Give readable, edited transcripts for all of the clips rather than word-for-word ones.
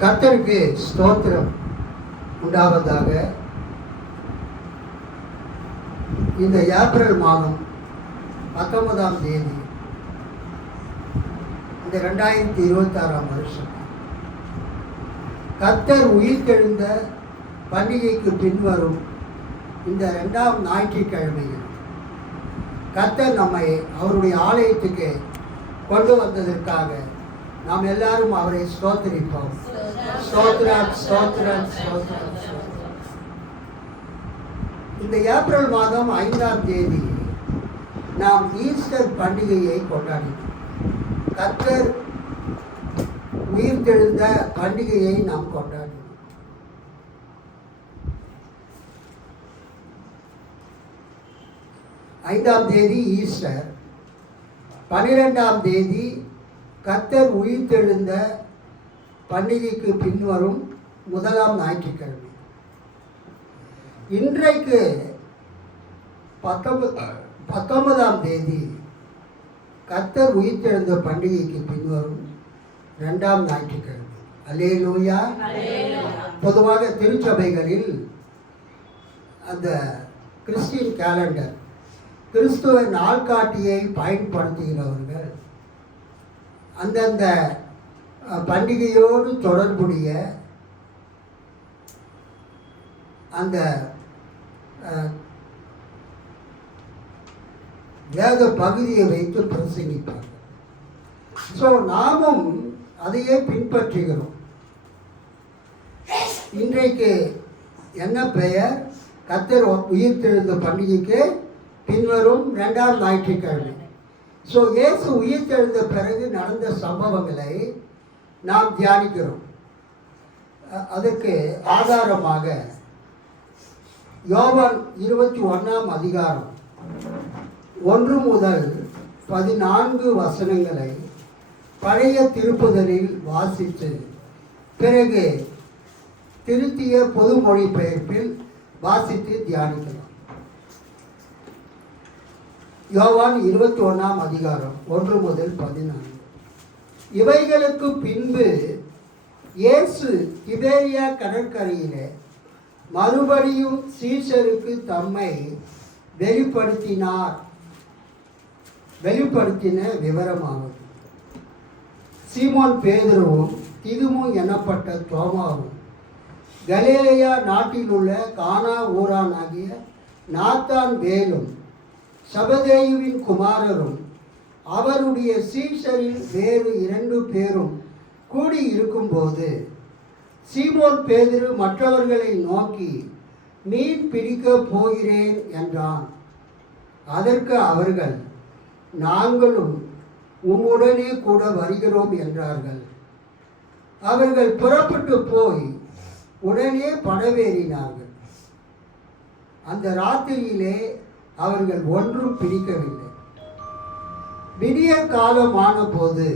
கர்த்தருக்கு ஸ்தோத்திரம் உண்டாவதாக. இந்த ஏப்ரல் மாதம் 19ஆம் தேதி இந்த 2026ஆம் வருஷம் கர்த்தர் உயிர்த்தெழுந்த பண்டிகைக்கு பின்வரும் இந்த 2ஆம் ஞாயிற்றுக்கிழமையில் கர்த்தர் நம்மை அவருடைய ஆலயத்துக்கு கொண்டு வந்ததற்காக நாம் எல்லாரும் அவரை ஸ்தோத்திரிப்போம். ஸ்தோத்திரம் ஸ்தோத்திரம் ஸ்தோத்திரம். இந்த ஏப்ரல் மாதம் 5ஆம் தேதி நாம் ஈஸ்டர் பண்டிகையை கொண்டாடினோம். கர்த்தர் உயிர்த்தெழுந்த பண்டிகையை நாம் கொண்டாடினோம். ஐந்தாம் தேதி ஈஸ்டர், 12ஆம் தேதி கர்த்தர் உயிர்த்தெழுந்த பண்டிகைக்கு பின்வரும் முதலாம் ஞாயிற்றுக்கிழமை. இன்றைக்கு 19ஆம் தேதி கர்த்தர் உயிர்த்தெழுந்த பண்டிகைக்கு பின்வரும் 2ஆம் ஞாயிற்றுக்கிழமை. அல்லேலூயா. பொதுவாக திருச்சபைகளில் அந்த கிறிஸ்டியன் கேலண்டர், கிறிஸ்துவ நாள்காட்டியை பயன்படுத்துகிறவர்கள் அந்தந்த பண்டிகையோடு தொடர்புடைய அந்த வேத பகுதியை வைத்து பிரசங்கிப்பார்கள். ஸோ நாமும் அதையே பின்பற்றுகிறோம். இன்றைக்கு என்ன பெயர்? கர்த்தர் உயிர்த்தெழுந்த பண்டிகைக்கு பின்வரும் 2ஆம் ஞாயிற்றுக்கிழமை. ஸோ இயேசு உயிர்த்தெழுந்த பிறகு நடந்த சம்பவங்களை நாம் தியானிக்கிறோம். அதற்கு ஆதாரமாக யோவான் 21ஆம் அதிகாரம் 1 முதல் 14 வசனங்களை பழைய திருப்புதலில் வாசித்து பிறகு திருத்திய பொது மொழிபெயர்ப்பில் வாசித்து தியானிக்கலாம். யோவான் 21ஆம் அதிகாரம் 1 முதல் 14. இவைகளுக்கு பின்பு இயேசு திபேரியா கடற்கரையிலே மறுபடியும் சீஷருக்கு தம்மை வெளிப்படுத்தின விவரமாகும். சீமோன் பேதுருவும் திதுமும் எனப்பட்ட தோமாவும் கலிலேயா நாட்டில் உள்ள கானா ஊரானாகிய நாத்தான் வேலும் சபதேயுவின் குமாரரும் அவருடைய சீஷரில் வேறு 2 பேரும் கூடி இருக்கும்போது சீமோன் பேதுரு மற்றவர்களை நோக்கி, மீன் பிடிக்கப் போகிறேன் என்றான். அதற்கு அவர்கள், நாங்களும் உம்முடனே கூட வருகிறோம் என்றார்கள். அவர்கள் புறப்பட்டு போய் உடனே படவேறினார்கள். அந்த ராத்திரியிலே அவர்கள் ஒன்றும் பிடிக்கவில்லை. விடிய காலமான போது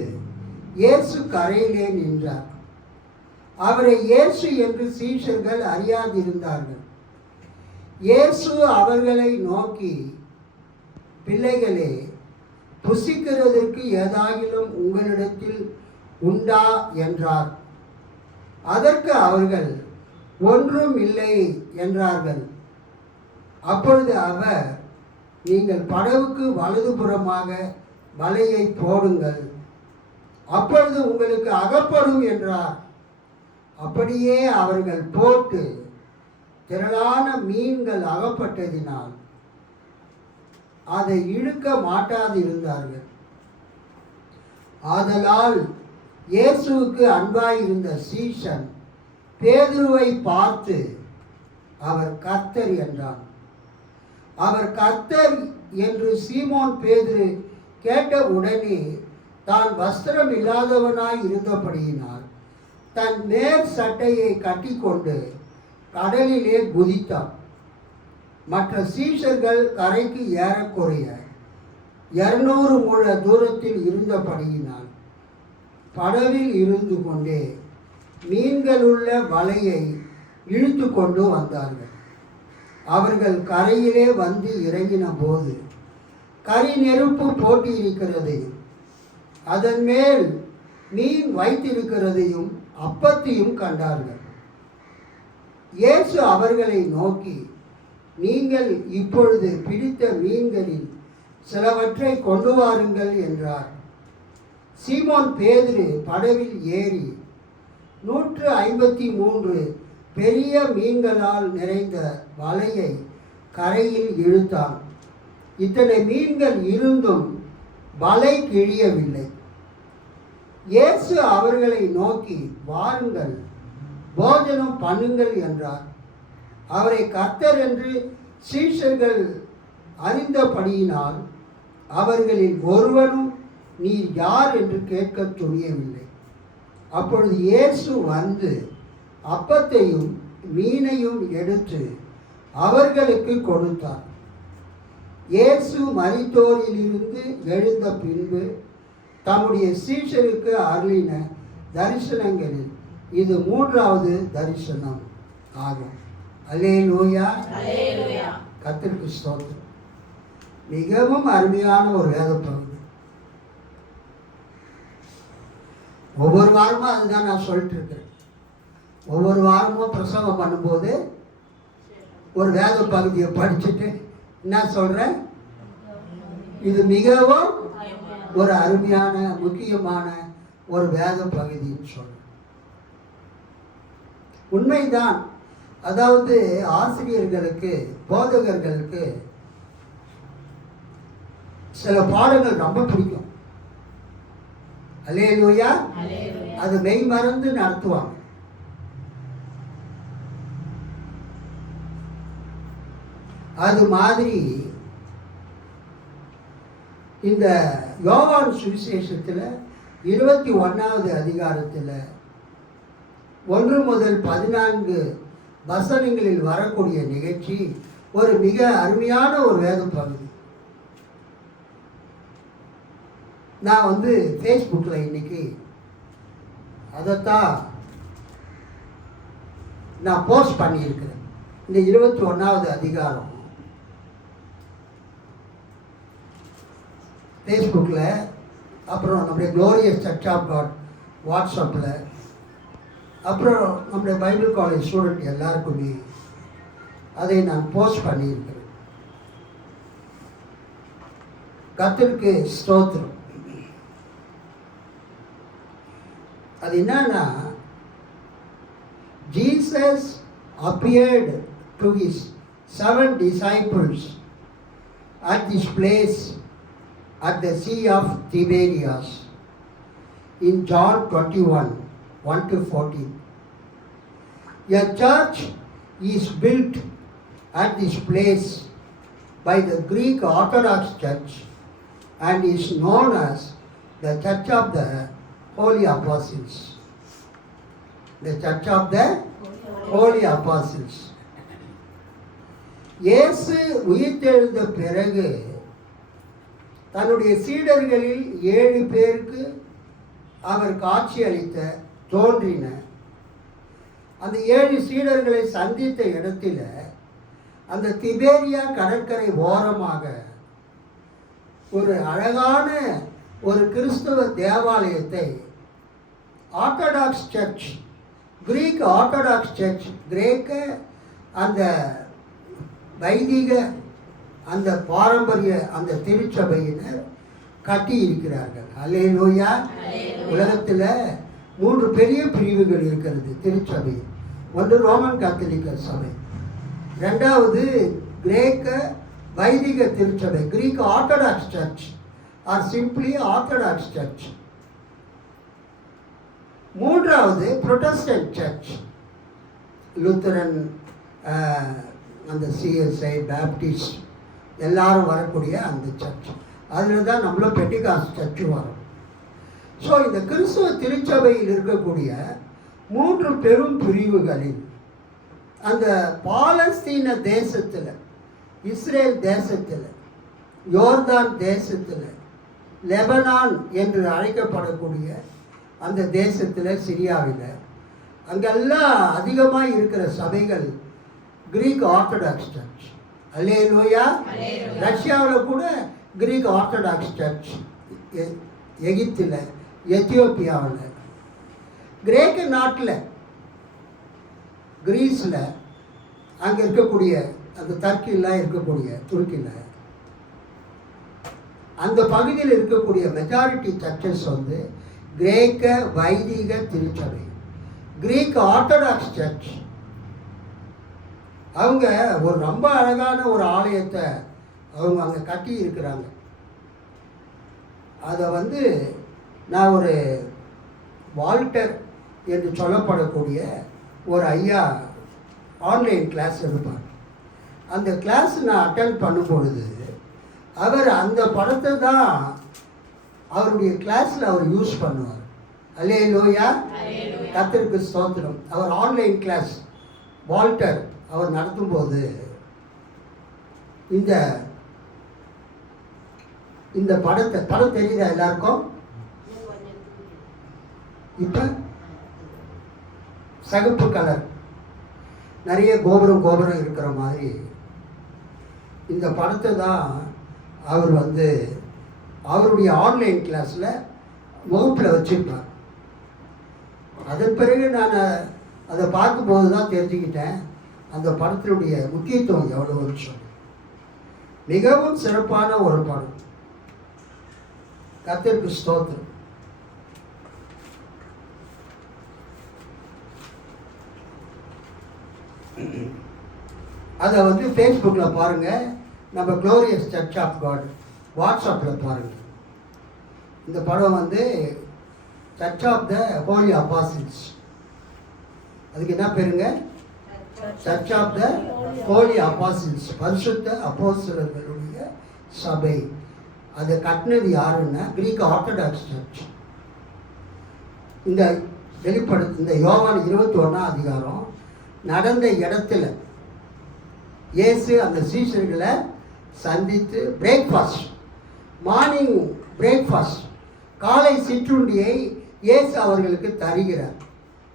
இயேசு கரையிலே நின்றார். அவரை இயேசு என்று சீஷர்கள் அறியாதிருந்தார்கள். இயேசு அவர்களை நோக்கி, பிள்ளைகளே, புசிக்கிறதற்கு ஏதாகிலும் உங்களிடத்தில் உண்டா என்றார். அதற்கு அவர்கள், ஒன்றும் இல்லை என்றார்கள். அப்பொழுது அவர், நீங்கள் படவுக்கு வலதுபுறமாக வலையை போடுங்கள், அப்பொழுது உங்களுக்கு அகப்படும் என்றார். அப்படியே அவர்கள் போட்டு திரளான மீன்கள் அகப்பட்டதினால் அதை இழுக்க மாட்டாதிருந்தார்கள். ஆதலால் இயேசுவுக்கு அன்பாயிருந்த சீஷன் பேதுருவை பார்த்து, அவர் கர்த்தர் என்றான். அவர் கர்த்தர் என்று சீமோன் பேதுரு கேட்ட உடனே தான் வஸ்திரம் இல்லாதவனாய் இருந்தபடியினால் தன் மேல் சட்டையை கட்டிக்கொண்டு கடலிலே குதித்தான். மற்ற சீஷர்கள் கரைக்கு ஏறக்குறைய 200 முழ தூரத்தில் இருந்தபடியினால் படவில் இருந்து கொண்டே மீன்களுள்ள வலையை இழுத்து கொண்டு வந்தார்கள். அவர்கள் கரையிலே வந்து இறங்கின போது கரி நெருப்பு போட்டியிருக்கிறது, அதன் மேல் மீன் வைத்திருக்கிறதையும் அப்பத்தையும் கண்டார்கள். இயேசு அவர்களை நோக்கி, நீங்கள் இப்பொழுது பிடித்த மீன்களில் சிலவற்றை கொண்டு வாருங்கள் என்றார். சீமோன் பேதுரு படவில் ஏறி 153 பெரிய மீன்களால் நிறைந்த வலையை கரையில் இழுத்தான். இத்தனை மீன்கள் இருந்தும் வலை கிழியவில்லை. இயேசு அவர்களை நோக்கி, வாருங்கள், போஜனம் பண்ணுங்கள் என்றார். அவரை கர்த்தர் என்று சீஷர்கள் அறிந்தபடியினால் அவர்களில் ஒருவனும் நீர் யார் என்று கேட்க துணியவில்லை. அப்பொழுது இயேசு வந்து அப்பத்தையும் மீனையும் எடுத்து அவர்களுக்கு கொடுத்தார். இயேசு மரித்தோரிலிருந்து எழுந்த பின்பு தம்முடைய சீஷருக்கு அருளின தரிசனங்களில் இது 3வது தரிசனம் ஆகும். அல்லேலூயா, கர்த்தருக்கு ஸ்தோத்திரம். மிகவும் அருமையான ஒரு வேத பகுதி. ஒவ்வொரு வாரமும் அதுதான் நான் சொல்லிட்டு இருக்கிறேன். ஒவ்வொரு வாரமும் பிரசவம் பண்ணும்போது ஒரு வேத பகுதியை படிச்சுட்டு என்ன சொல்கிறேன், இது மிகவும் ஒரு அருமையான முக்கியமான ஒரு வேத பகுதின்னு சொல்கிறேன். உண்மைதான். அதாவது ஆசிரியர்களுக்கு, போதகர்களுக்கு சில பாடங்கள் ரொம்ப பிடிக்கும். அல்லேலூயா, அது மெய் மறந்து நடத்துவாங்க. அது மாதிரி இந்த யோவான் சுவிசேஷத்தில் 21வது அதிகாரத்தில் 1 முதல் 14 வசனங்களில் வரக்கூடிய நிகழ்ச்சி ஒரு மிக அருமையான ஒரு வேத பகுதி. நான் ஃபேஸ்புக்கில் இன்னைக்கு அதைத்தான் நான் போஸ்ட் பண்ணியிருக்கிறேன். இந்த 21வது அதிகாரம் ஃபேஸ்புக்கில், அப்புறம் நம்முடைய க்ளோரியஸ் சர்ச் ஆஃப் காட் வாட்ஸ்அப்பில், அப்புறம் நம்முடைய பைபிள் காலேஜ் ஸ்டூடெண்ட் எல்லாருக்குமே அதை நான் போஸ்ட் பண்ணியிருக்கிறேன். கர்த்தருக்கு ஸ்தோத்திரம். அது என்னன்னா, Jesus appeared to his 7 disciples at this place at the Sea of Tiberias in John 21, 1-14. A church is built at this place by the Greek Orthodox Church and is known as the Church of the Holy Apostles. The Church of the Holy Apostles. இயேசு உயிர்த்தெழுந்த பிறகு தன்னுடைய சீடர்களில் 7 பேருக்கு அவர் காட்சி அளித்த தோன்றின அந்த 7 சீடர்களை சந்தித்த இடத்துல அந்த திபேரியா கடற்கரை ஓரமாக ஒரு அழகான ஒரு கிறிஸ்தவ தேவாலயத்தை Orthodox church, Greek Orthodox church, கிரேக்க அந்த வைதிக அந்த பாரம்பரிய அந்த திருச்சபையினர் கட்டி இருக்கிறார்கள். அல்லேலூயா. உலகத்தில் 3 பெரிய பிரிவுகள் இருக்கிறது திருச்சபை. ஒன்று ரோமன் கத்தோலிக்க சபை, 2வது கிரேக்க வைதிக திருச்சபை, Greek Orthodox church or simply Orthodox church, 3வது புரொட்டஸ்டன்ட் சர்ச், லூத்தரன், அந்த சிஎஸ்ஐ, பேப்டிஸ்ட் எல்லாரும் வரக்கூடிய அந்த சர்ச். அதில் தான் நம்மளும் பெண்டிகாஸ்ட் சர்ச்சு வரும். ஸோ இந்த கிறிஸ்துவ திருச்சபையில் இருக்கக்கூடிய 3 பெரும் பிரிவுகளில் அந்த பாலஸ்தீன தேசத்தில், இஸ்ரேல் தேசத்தில், யோர்தான் தேசத்தில், லெபனான் என்று அழைக்கப்படக்கூடிய அந்த தேசத்தில், சிரியாவில், அங்கெல்லாம் அதிகமாக இருக்கிற சபைகள் கிரீக் ஆர்த்தடாக்ஸ் சர்ச். அல்லேலூயா. ரஷ்யாவில் கூட கிரீக் ஆர்த்தடாக்ஸ் சர்ச், எகிப்தில், எத்தியோப்பியாவில், கிரேக்க நாட்டில் கிரீஸில் அங்கே இருக்கக்கூடிய அந்த டர்க்கிலாம் இருக்கக்கூடிய துருக்கியில் அந்த பகுதியில் இருக்கக்கூடிய மெஜாரிட்டி சர்ச்சஸ் வந்து கிரேக்க வைதிக திருச்சபை, கிரீக் ஆர்த்தடாக்ஸ் சர்ச். அவங்க ஒரு ரொம்ப அழகான ஒரு ஆலயத்தை அவங்க அங்கே கட்டி இருக்கிறாங்க. அதை வந்து நான் ஒரு வால்டர் என்று சொல்லப்படக்கூடிய ஒரு ஐயா ஆன்லைன் கிளாஸ் எடுப்பார். அந்த கிளாஸ் நான் அட்டென்ட் பண்ணும் பொழுது அவர் அந்த படத்தை தான் அவருடைய கிளாஸில் அவர் யூஸ் பண்ணுவார். அல்லேலூயா, கர்த்தருக்கு ஸ்தோத்திரம். அவர் ஆன்லைன் கிளாஸ் வால்டர் அவர் நடத்தும்போது இந்த படம் தெரியுதா எல்லாருக்கும்? இப்போ சகப்பு கலர் நிறைய கோபுரம் இருக்கிற மாதிரி இந்த படத்தை தான் அவர் வந்து அவருடைய ஆன்லைன் கிளாஸில் வகுப்பில் வச்சுருப்பார். அதன் பிறகு நான் அதை பார்க்கும்போது தான் தெரிஞ்சுக்கிட்டேன் அந்த படத்தினுடைய முக்கியத்துவம் எவ்வளோன்னு சொல்லி. மிகவும் சிறப்பான ஒரு படம். கர்த்தருக்கு ஸ்தோத்திரம். அதை வந்து ஃபேஸ்புக்கில் பாருங்கள், நம்ம க்ளோரியஸ் சர்ச் ஆஃப் காட் வாட்ஸ்அப்பில் பாருங்கள். இந்த படம் வந்து சர்ச் ஆஃப் த ஹோலி அப்பாசில்ஸ். அதுக்கு என்ன பேருங்க? சர்ச் ஆஃப் த ஹோலி அப்பாசில்ஸ், பரிசுத்த அப்போஸ்தலர்களுடைய சபை. அதை கட்டினது யாருன்னா கிரீக் ஆர்த்தடாக்ஸ் சர்ச். இந்த யோவான் 21ஆம் அதிகாரம் நடந்த இடத்துல இயேசு அந்த சீஷர்களை சந்தித்து பிரேக்ஃபாஸ்ட், மார்னிங் பிரேக்ஃபாஸ்ட், காலை சிற்றுண்டியை இயேசு அவர்களுக்கு தருகிறார்.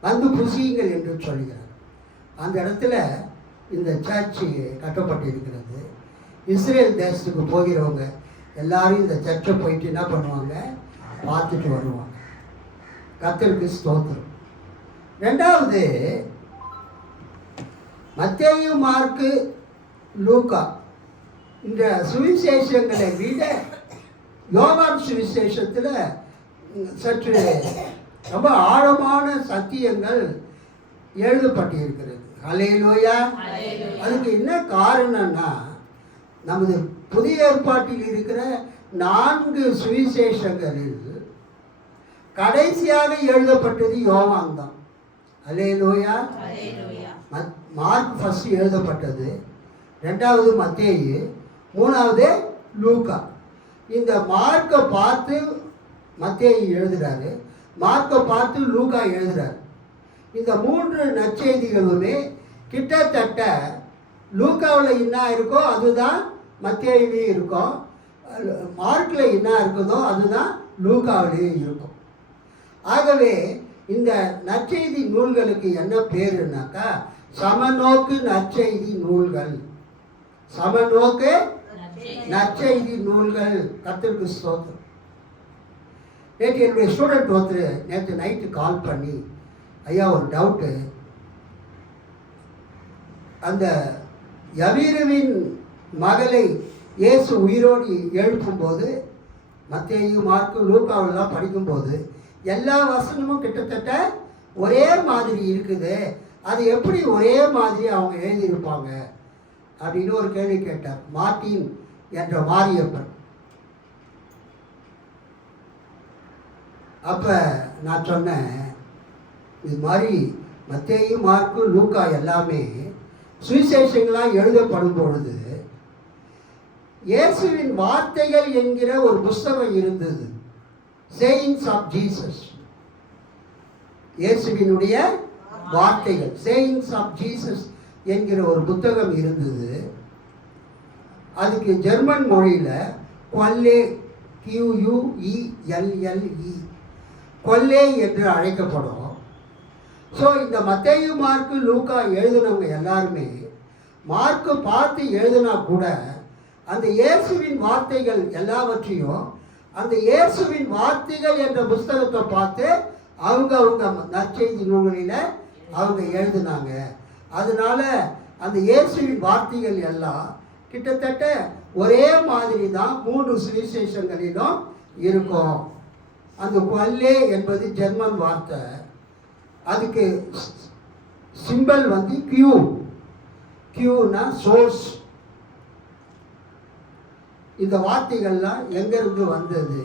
வந்து புசியுங்கள் என்று சொல்கிறார். அந்த இடத்துல இந்த சர்ச் கட்டப்பட்டிருக்கிறது. இஸ்ரேல் தேசத்துக்கு போகிறவங்க எல்லாரும் இந்த சர்ச்சை போயிட்டு என்ன பண்ணுவாங்க? பார்த்துட்டு வருவாங்க. கர்த்தருக்கு ஸ்தோத்திரம். ரெண்டாவது, மத்தேயு, மார்க்கு, லூக்கா இந்த சுவிசேஷங்களை விட யோவான் சுவிசேஷத்தில் சற்று ரொம்ப ஆழமான சத்தியங்கள் எழுதப்பட்டிருக்கிறது. ஹல்லேலூயா. அதுக்கு என்ன காரணம்னா, நமது புதிய ஏற்பாட்டில் இருக்கிற 4 சுவிசேஷங்களில் கடைசியாக எழுதப்பட்டது யோவான் தான். ஹல்லேலூயா. மார்க் ஃபர்ஸ்ட் எழுதப்பட்டது, 2வது மத்தேயு, 3வது லூக்கா. இந்த மார்க்கை பார்த்து மத்தேயு எழுதுறாரு, மார்க்கை பார்த்து லூக்கா எழுதுறாரு. இந்த 3 நற்செய்திகளுமே கிட்டத்தட்ட லூக்காவில் என்ன இருக்கோ அதுதான் மத்தேயுலேயும் இருக்கும், மார்க்கில் என்ன இருக்குதோ அதுதான் லூக்காவிலேயும் இருக்கும். ஆகவே இந்த நற்செய்தி நூல்களுக்கு என்ன பேருனாக்கா சமநோக்கு நற்செய்தி நூல்கள். சமநோக்கு நற்செய்தி நூல்கள். கர்த்தருக்கு ஸ்தோத்திரம். நேற்று என்னுடைய ஸ்டூடெண்ட் ஒருத்தர் நேற்று நைட்டு கால் பண்ணி, ஐயா ஒரு டவுட்டு, அந்த யவீருவின் மகளை இயேசு உயிரோடு எழுப்பும்போது மத்தேயு, மார்க்கு, லூக்காவெல்லாம் படிக்கும்போது எல்லா வசனமும் கிட்டத்தட்ட ஒரே மாதிரி இருக்குது, அது எப்படி ஒரே மாதிரி அவங்க எழுதியிருப்பாங்க அப்படின்னு ஒரு கேள்வி கேட்டார் மார்ட்டின் என்ற மாரியப்பன். அப்போ நான் சொன்னேன், இது மாதிரி மத்தேயு, மார்க்கு, லூக்கா எல்லாமே சுவிசேஷங்களாக எழுதப்படும் பொழுது இயேசுவின் வார்த்தைகள் என்கிற ஒரு புஸ்தகம் இருந்தது, சேயிங்ஸ் ஆஃப் ஜீசஸ். இயேசுவினுடைய வார்த்தைகள், சேயிங்ஸ் ஆஃப் ஜீசஸ் என்கிற ஒரு புத்தகம் இருந்தது. அதுக்கு ஜெர்மன் மொழியில் கொல்லே, QUELLE, கொல்லே என்று அழைக்கப்படும். ஸோ இந்த மத்தேயு, மார்க்கு, லூக்கா எழுதினவங்க எல்லாருமே மார்க்கு பார்த்து எழுதினா கூட அந்த இயேசுவின் வார்த்தைகள் எல்லாவற்றையும் அந்த இயேசுவின் வார்த்தைகள் என்ற புஸ்தகத்தை பார்த்து அவங்க நற்செய்தி நூல்களில் அவங்க எழுதினாங்க. அதனால அந்த இயேசுவின் வார்த்தைகள் எல்லாம் கிட்டத்தட்ட ஒரே மாதிரி தான் 3 சுவிசேஷங்களிலும் இருக்கும். அந்த கொல்லே என்பது ஜெர்மன் வார்த்தை. அதுக்கு சிம்பல் வந்து கியூனா சோர்ஸ். இந்த வார்த்தைகள்லாம் எங்கிருந்து வந்தது?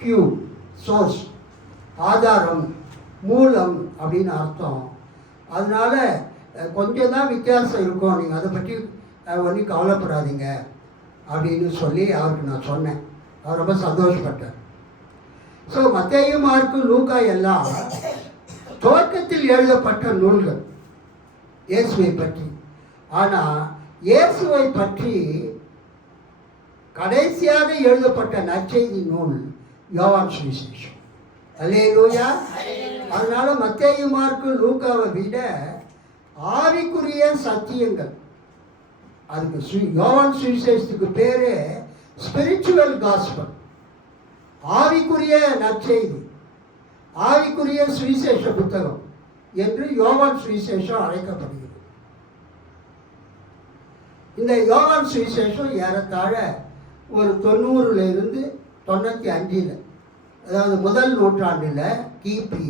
கியூ சோர்ஸ், ஆதாரம், மூலம் அப்படின்னு அர்த்தம். அதனால கொஞ்சம் தான் வித்தியாசம் இருக்கும், நீங்கள் அதை பற்றி ஒன்றும் கவலைப்படாதீங்க அப்படின்னு சொல்லி அவருக்கு நான் சொன்னேன். அவர் ரொம்ப சந்தோஷப்பட்டார். ஸோ மத்தேயு, மார்க்கு, லூக்கா எல்லாம் துவக்கத்தில் எழுதப்பட்ட நூல்கள் இயேசுவை பற்றி. ஆனால் இயேசுவை பற்றி கடைசியாக எழுதப்பட்ட நற்செய்தி நூல் யோவான் சுவிசேஷம். அல்லேலூயா. அதனால மத்தேயு, மார்க்கு, லூக்காவை விட ஆவிக்குரிய சத்தியங்கள். அதுக்கு யோவான் சுவிசேஷத்துக்கு பேரு ஸ்பிரிச்சுவல் காஸ்பல், ஆவிக்குரிய நற்செய்தி, ஆவிக்குரிய சுவிசேஷ புத்தகம் என்று யோவான் சுவிசேஷம் அழைக்கப்படுகிறது. இந்த யோவான் சுவிசேஷம் ஏறத்தாழ ஒரு 90லிருந்து 95, அதாவது முதல் நூற்றாண்டில் கிபி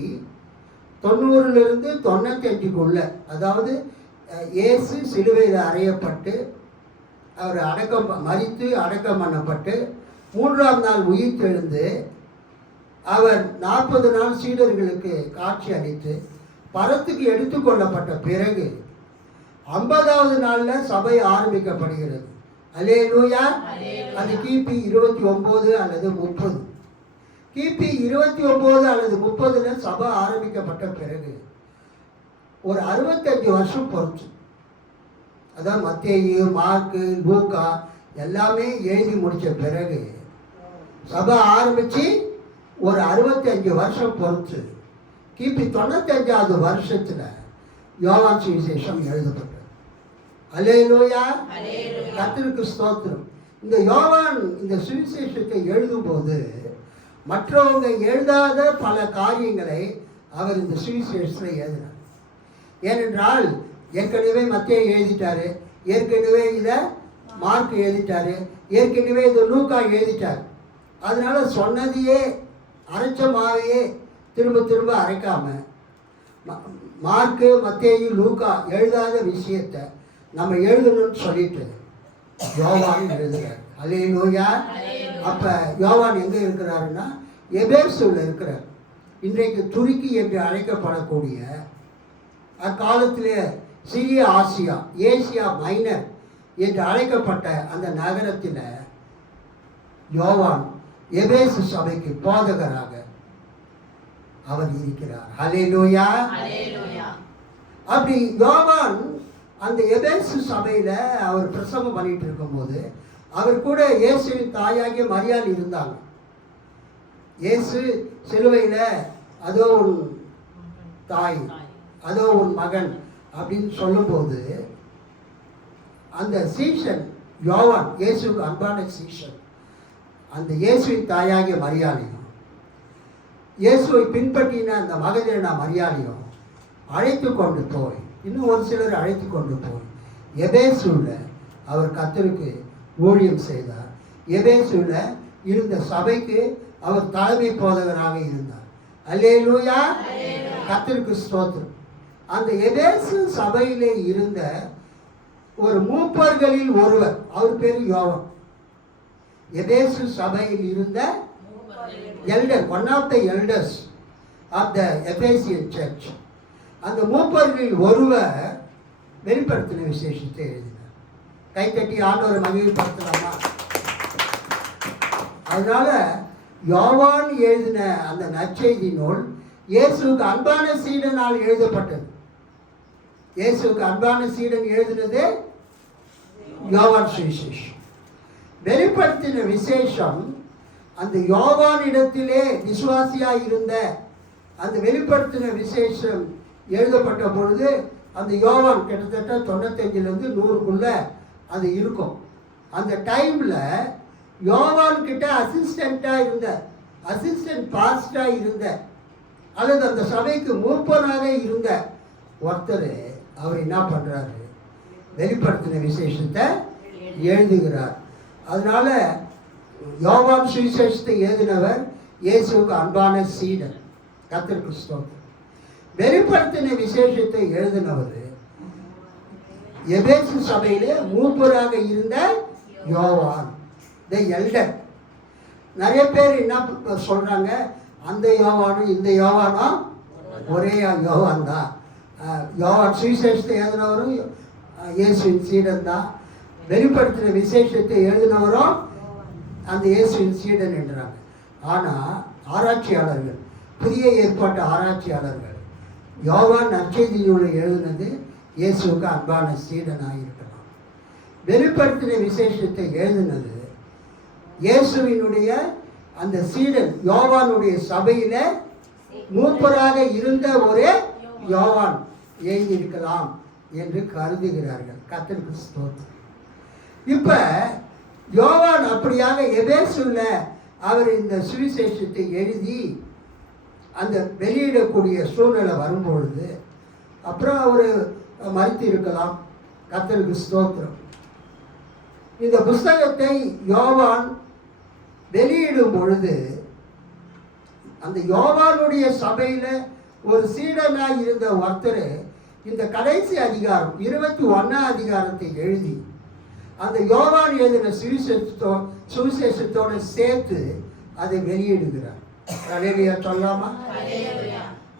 90லிருந்து 95க்குள்ள, அதாவது இயேசு சிலுவையில் அறையப்பட்டு அவர் மரித்து அடக்கம் பண்ணப்பட்டு 3ஆம் நாள் உயிர்த்தெழுந்து அவர் 40 நாள் சீடர்களுக்கு காட்சி அளித்து பரத்துக்கு எடுத்துக்கொள்ளப்பட்ட பிறகு 50வது நாளில் சபை ஆரம்பிக்கப்படுகிறது. அல்லேலூயா. அது கிபி 29 அல்லது 30. கிபி 29 அல்லது 30 சபை ஆரம்பிக்கப்பட்ட பிறகு ஒரு 65 வருஷம் பொறுத்து, அதான் மத்தேயு, மார்க்கு, லூக்கா எல்லாமே எழுதி முடித்த பிறகு சபை ஆரம்பித்து ஒரு 65 வருஷம் பொறுத்து கிபி 95வது வருஷத்தில் யோவான் சுவிசேஷம் எழுதப்பட்டது. அல்லேலூயா. கர்த்தருக்கு ஸ்தோத்திரம். இந்த யோவான் இந்த சுவிசேஷத்தை எழுதும்போது மற்றவங்க எழுதாத பல காரியங்களை அவர் இந்த சுவிசேஷத்தில் எழுதினார். ஏனென்றால் ஏற்கனவே மத்தேயு எழுதிட்டாரு, ஏற்கனவே இதை மார்க் எழுதிட்டாரு, ஏற்கனவே இதை லூக்கா எழுதிட்டார். அதனால சொன்னதையே அரைச்சமாகவே திரும்ப திரும்ப அரைக்காம மார்க்கு, மத்தேயு, லூக்கா எழுதாத விஷயத்தை நம்ம எழுதணும்னு சொல்லிட்டு யோவான் எழுதுகிறார். அல்லேலூயா. அப்போ யோவான் எங்கே இருக்கிறாருன்னா எபேசுவில் இருக்கிறார். இன்றைக்கு துருக்கி என்று அழைக்கப்படக்கூடிய அக்காலத்திலே சிறிய ஆசியா, ஏசியா மைனர் என்று அழைக்கப்பட்ட அந்த நகரத்தில் யோவான் எபேசு சபைக்கு போதகராக அவர் இருக்கிறார். அல்லேலூயா. அப்படி யோவான் அந்த எபேசு சபையில் அவர் பிரசங்கம் பண்ணிட்டு இருக்கும்போது அவர் கூட இயேசுவின் தாயாகிய மரியாள் இருந்தாங்க. இயேசு சிலுவையில் அதோ உன் தாய், அதோ உன் மகன் அப்படின்னு சொல்லும்போது அந்த சீஷன் யோவான், இயேசுக்கு அன்பான சீஷன், அந்த இயேசுவின் தாயாகிய மரியாளையும் இயேசுவை பின்பற்றின அந்த மகதலேனா மரியாளையும் அழைத்து கொண்டு போய், இன்னும் ஒரு சிலர் அழைத்து கொண்டு போய் எபேசுவில் அவர் கர்த்தருக்கு ஊழியம் செய்தார். எபேசுவில் இருந்த சபைக்கு அவர் தலைமை போதகராக இருந்தார். அல்லேலூயா. கர்த்தருக்கு ஸ்தோத்திரம். அந்த எபேசு சபையிலே இருந்த ஒரு மூப்பர்களில் ஒருவர், அவர் பேர் யோவான். எபேசு சபையில் இருந்த elder, one of the elders of the Ephesian church, அந்த மூப்பர்களில் ஒருவர் வெளிப்படுத்தின விசேஷத்தை எழுதினார். கைத்தட்டி ஆண்டவரை மகிழ்ப்படுத்தலாமா? அதனால யோவான் எழுதின அந்த நற்செய்தி நூல் இயேசுவுக்கு அன்பான சீடனால் எழுதப்பட்டது. இயேசுவுக்கு அன்பான சீடன் எழுதினது யோவான் சுவிசேஷம். வெளிப்படுத்தின விசேஷம் அந்த யோவானிடத்திலே விசுவாசியாக இருந்த அந்த வெளிப்படுத்தின விசேஷம் எழுதப்பட்ட பொழுது அந்த யோவான் கிட்டத்தட்ட 95லேருந்து 100க்குள்ள அது இருக்கும். அந்த டைமில் யோவான் கிட்ட அசிஸ்டண்ட்டாக இருந்த, அசிஸ்டன்ட் பாஸ்டாக இருந்த அல்லது அந்த சபைக்கு மூப்பனாக இருந்த ஒருத்தர் அவர் என்ன பண்ணுறாரு, வெளிப்படுத்தின விசேஷத்தை எழுதுகிறார். அதனால யோவான் சுவிசேஷத்தை எழுதினவர் இயேசுவுக்கு அன்பான சீடன். கர்த்தருக்கு ஸ்தோத்திரம். வெளிப்படுத்தின விசேஷத்தை எழுதினவர் எபேசு சபையிலே மூப்பராக இருந்த யோவான், த எல்டர். நிறைய பேர் என்ன சொல்றாங்க, அந்த யோவானும் இந்த யோவானும் ஒரே யோவான் தான். யோவான் சுவிசேஷத்தை எழுதினவரும் இயேசுவின் சீடன் தான். வெளிப்படுத்தின விசேஷத்தை எழுதினவரும் அந்த இயேசுவின் சீடன் என்றாங்க. ஆனால் ஆராய்ச்சியாளர்கள், புதிய ஏற்பாட்டு ஆராய்ச்சியாளர்கள், யோவான் நற்செய்தி நூலை எழுதினது இயேசுவுக்கு அன்பான சீடனாக இருக்கலாம். வெளிப்படுத்தின விசேஷத்தை எழுதினது இயேசுவினுடைய அந்த சீடன் யோவானுடைய சபையில மூப்பராக இருந்த ஒரே யோவான் எழுதியிருக்கலாம் என்று கருதுகிறார்கள். கர்த்தருக்கு ஸ்தோத்திரம். இப்ப யோவான் அப்படியாக எபேசுல அவர் இந்த சுவிசேஷத்தை எழுதி அந்த வெளியிடக்கூடிய சூழ்நிலை வரும்பொழுது அப்புறம் அவர் மறுத்து இருக்கலாம். கர்த்தருக்கு ஸ்தோத்திரம். இந்த புஸ்தகத்தை யோவான் வெளியிடும் பொழுது அந்த யோவானுடைய சபையில ஒரு சீடனாக இருந்த ஒருத்தர் இந்த கடைசி அதிகாரம் 21 அதிகாரத்தை எழுதி அந்த யோவான் எழுதின சுவிசேஷத்தோட சேர்த்து அதை வெளியிடுகிறார். அல்லேலூயா சொல்லாமா?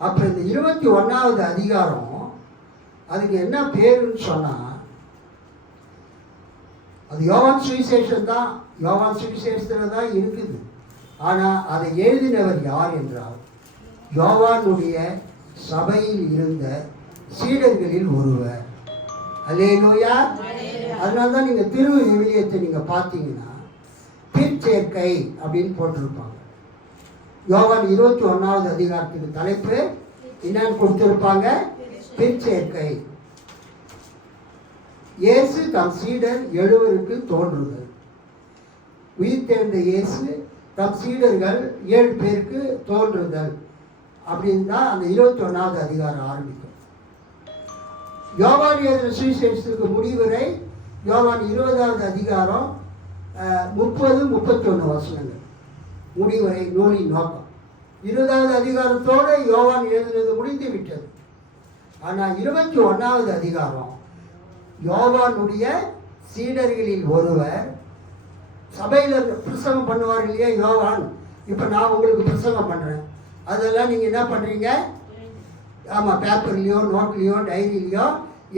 அப்ப இந்த 21வது அதிகாரம் அதுக்கு என்ன பேருன்னு சொன்னா, அது யோவான் சுவிசேஷம் தான். யோவான் சுவிசேஷத்துல தான் இருக்குது. ஆனா அதை எழுதினவர் யார் என்றால் யோவானுடைய சபையில் இருந்த சீடர்களில் ஒருவர். அல்லேலூயா. அதனால்தான் நீங்க திரு விவிலியத்தை நீங்க பார்த்தீங்கன்னா பிற்சேர்க்கை அப்படின்னு போட்டிருப்பாங்க. யோவான் 21வது அதிகாரத்துக்கு தலைப்பு என்னன்னு கொடுத்திருப்பாங்க, பிற்சேர்க்கை. இயேசு தம் சீடர் 70க்கு தோன்றுதல். உயிர்த்தெழுந்த இயேசு தம் சீடர்கள் 7 பேருக்கு தோன்றுதல் அப்படின்னு தான் அந்த 21வது அதிகாரம் ஆரம்பிக்கும். யோவான் எழுதின சுவிசேஷத்துக்கு முடிவுரை யோவான் 20வது அதிகாரம் 30-31 வசனங்கள் முடிவுரை நூலின் நோக்கம். 20வது அதிகாரத்தோடு யோவான் எழுதினது முடிந்து விட்டது. ஆனால் 21வது அதிகாரம் யோவானுடைய சீடர்களில் ஒருவர் சபையில் பிரசங்கம் பண்ணுவார் இல்லையா யோவான். இப்போ நான் உங்களுக்கு பிரசங்கம் பண்ணுறேன், அதெல்லாம் நீங்கள் என்ன பண்ணுறீங்க? ஆமாம், பேப்பர்லேயோ நோட்லேயோ டைரியிலையோ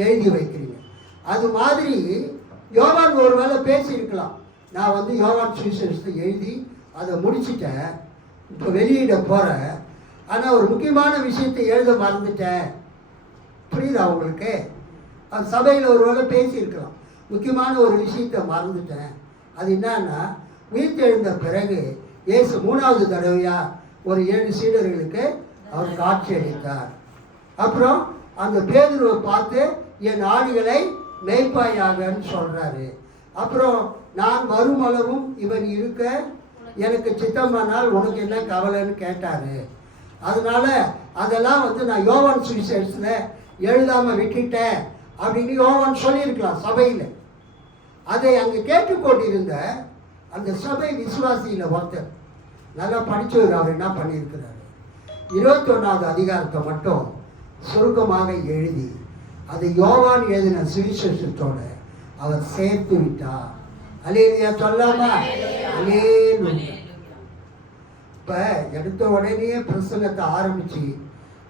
எழுதி வைக்கிறீங்க. அது மாதிரி யோவான் ஒரு வேளை பேசியிருக்கலாம், நான் வந்து யோவான் சுவிசேஷத்தை எழுதி அதை முடிச்சிட்டேன், இப்போ வெளியிட போகிறேன், ஆனால் ஒரு முக்கியமான விஷயத்தை எழுத மறந்துட்டேன். புரியுதா உங்களுக்கு? அது சபையில் ஒரு வேளை பேசியிருக்கலாம், முக்கியமான ஒரு விஷயத்தை மறந்துட்டேன். அது என்னன்னா, உயிர்த்தெழுந்த பிறகு இயேசு 3வது தடவையா ஒரு 7 சீடர்களுக்கு அவர் காட்சி அளித்தார். அப்புறம் அந்த பேதுருவை பார்த்து என் ஆடுகளை மேய்ப்பாயாகன்னு சொல்றாரு. அப்புறம் நான் மறுமளவும் இவன் இருக்க எனக்கு சித்தமானால் உனக்கு என்ன கவலைன்னு கேட்டாரு. அதனால அதெல்லாம் வந்து நான் யோவான் சுவிசேஷத்துல எழுதாம விட்டுட்டேன் அப்படின்னு யோவான் சொல்லியிருக்கலாம் சபையில். அதை அங்கே கேட்டுக்கொண்டிருந்த அந்த சபை விசுவாசியில் ஒருத்தர் நல்லா படித்தவர் அவர் என்ன பண்ணியிருக்கிறாரு, 21வது அதிகாரத்தை மட்டும் சுருக்கமாக எழுதி அதை யோவான் எழுதின சுவிசேஷத்தோட அவர் சேர்த்து விட்டார். அல்லேலூயா சொல்லாமா? அல்லேலூயா. இப்போ எடுத்த உடனே பிரசங்கத்தை ஆரம்பித்து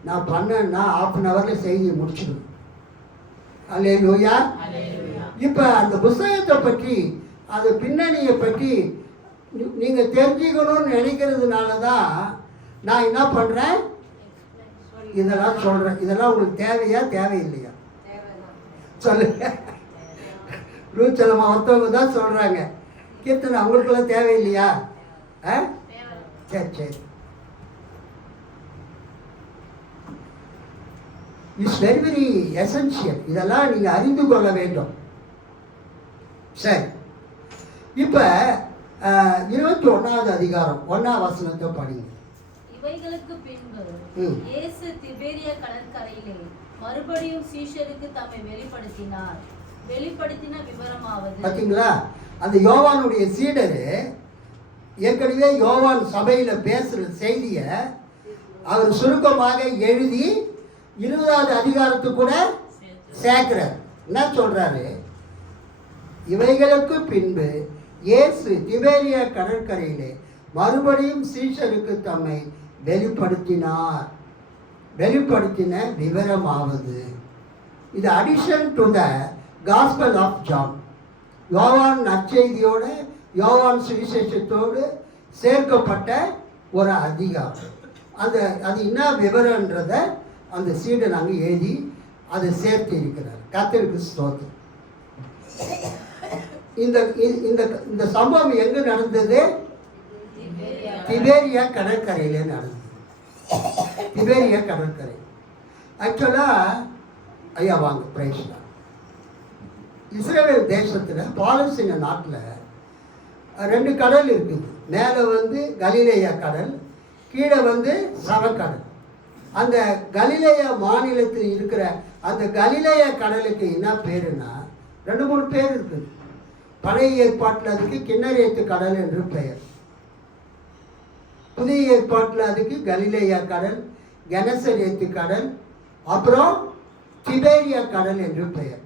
நான் பண்ணேன்னா 1/2 ஹவரில் செய்தி முடிச்சிடும். அல்லேலூயா. இப்போ அந்த புத்தகத்தை பற்றி அது பின்னணியை பற்றி நீங்கள் தெரிஞ்சுக்கணும்னு நினைக்கிறதுனால தான் நான் என்ன பண்ணுறேன், இதெல்லாம் சொல்கிறேன். இதெல்லாம் உங்களுக்கு தேவையா தேவையில்லையா சொல்லுங்க. ரூச்சலமா ஒருத்தவங்க தான் சொல்கிறாங்க, கீர்த்தனை அவங்களுக்கெல்லாம் தேவையில்லையா? சரி சரி. It's very very essential. இதெல்லாம் நீங்கள் அறிந்து கொள்ள வேண்டும். சரி, இப்போ 21வது அதிகாரம் 1ஆம் வசனத்தை படிங்க. இவைகளுக்கு பின்பு இயேசு திபேரியா கடற்கரையிலே மறுபடியும் சீஷருக்கு தம்மை வெளிப்படுத்தின விவரமாவது. பாத்தீங்களா, அந்த யோவானுடைய சீடரு ஏற்கனவே யோவான் சபையில பேசுற செய்திய அவர் சுருக்கமாக எழுதி 20வது அதிகாரத்துக்கு கூட சேர்க்கிறார். என்ன சொல்றாரு? இவைகளுக்கு பின்பு இயேசு திபேரியா கடற்கரையிலே மறுபடியும் சீஷருக்கு தம்மை வெளிப்படுத்தின விவரமாவது. இது addition to the gospel of John. யோவான் நற்செய்தியோட யோவான் சுவிசேஷத்தோடு சேர்க்கப்பட்ட ஒரு அதிகாரம். அது என்ன விவரன்றத அந்த சீடை நாங்கள் எழுதி அதை சேர்த்து இருக்கிறார். கர்த்தருக்கு ஸ்தோத்திரம். இந்த சம்பவம் எங்க நடந்தது? திபேரியா கடற்கரையிலே நடந்தது. திபேரியா கடற்கரை. ஆக்சுவலா ஐயா வாங்க பிரைஸ் தான். இஸ்ரேல் தேசத்துல பாலஸ்தீன நாட்டில் 2 கடல் இருக்குது. மேலே கலிலேயா கடல், கீழே சவக்கடல். அந்த கலிலேயா மாநிலத்தில் இருக்கிற அந்த கலிலேயா கடலுக்கு என்ன பேருன்னா 2-3 பேர் இருக்குது. பழைய ஏற்பாட்டில் அதுக்கு கிண்ணரேத்து கடல் என்று பெயர். புதிய ஏற்பாட்டில் அதுக்கு கலிலேயா கடல், கெனசரேத்து கடல், அப்புறம் திபேரியா கடல் என்று பெயர்.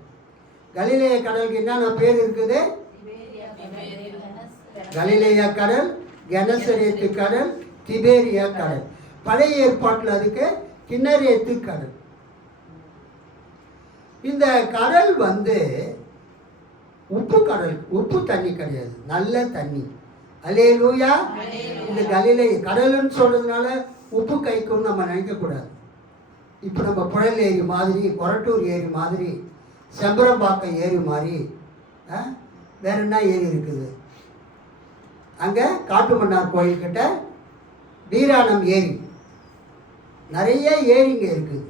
கலிலேயா கடலுக்கு என்னென்ன பேர் இருக்குது? கலிலேயா கடல், கெனசரேத்து கடல், திபேரியா கடல். பழைய ஏற்பாட்டில் அதுக்கு கிண்ணரேத்து கடல். இந்த கடல் உப்பு கடல், உப்பு தண்ணி கிடையாது, நல்ல தண்ணி. அல்லேலூயா. இந்த கலிலேயா கடல்னு சொல்றதுனால உப்பு கைக்குன்னு நம்ம நினைக்கக்கூடாது. இப்போ நம்ம புழல் ஏரி மாதிரி, கொரட்டூர் ஏரி மாதிரி, செம்பரம்பாக்கம் ஏரி மாதிரி வேற என்ன ஏரி இருக்குது? அங்கே காட்டுமன்னார் கோயில்கிட்ட வீராணம் ஏரி, நிறைய ஏரிங்க இருக்குது.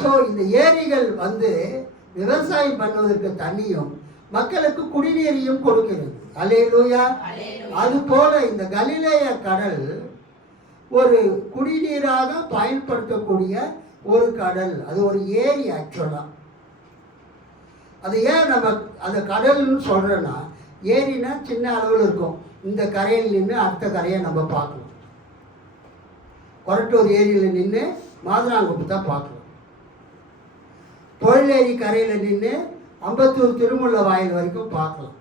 ஸோ இந்த ஏரிகள் விவசாயம் பண்ணுவதற்கு தண்ணியும் மக்களுக்கு குடிநீரையும் கொடுக்கிறது. அல்லேலூயா. அது போல இந்த கலிலேயா கடல் ஒரு குடிநீராக பயன்படுத்தக்கூடிய ஒரு கடல். அது ஒரு ஏரி. ஆக்சுவலா அது ஏன் நம்ம அந்த கடல்னு சொல்றோன்னா, ஏரினா சின்ன அளவில் இருக்கும். இந்த கரையில் நின்று அடுத்த கரையை நம்ம பார்க்கலாம். கொரட்டூர் ஏரியில் நின்று மாதுராங்குப்பை தான் பார்க்கலாம். தொழிலேரி கரையில் நின்று அம்பத்தூர் திருமுல்ல வாயில் வரைக்கும் பார்க்கலாம்.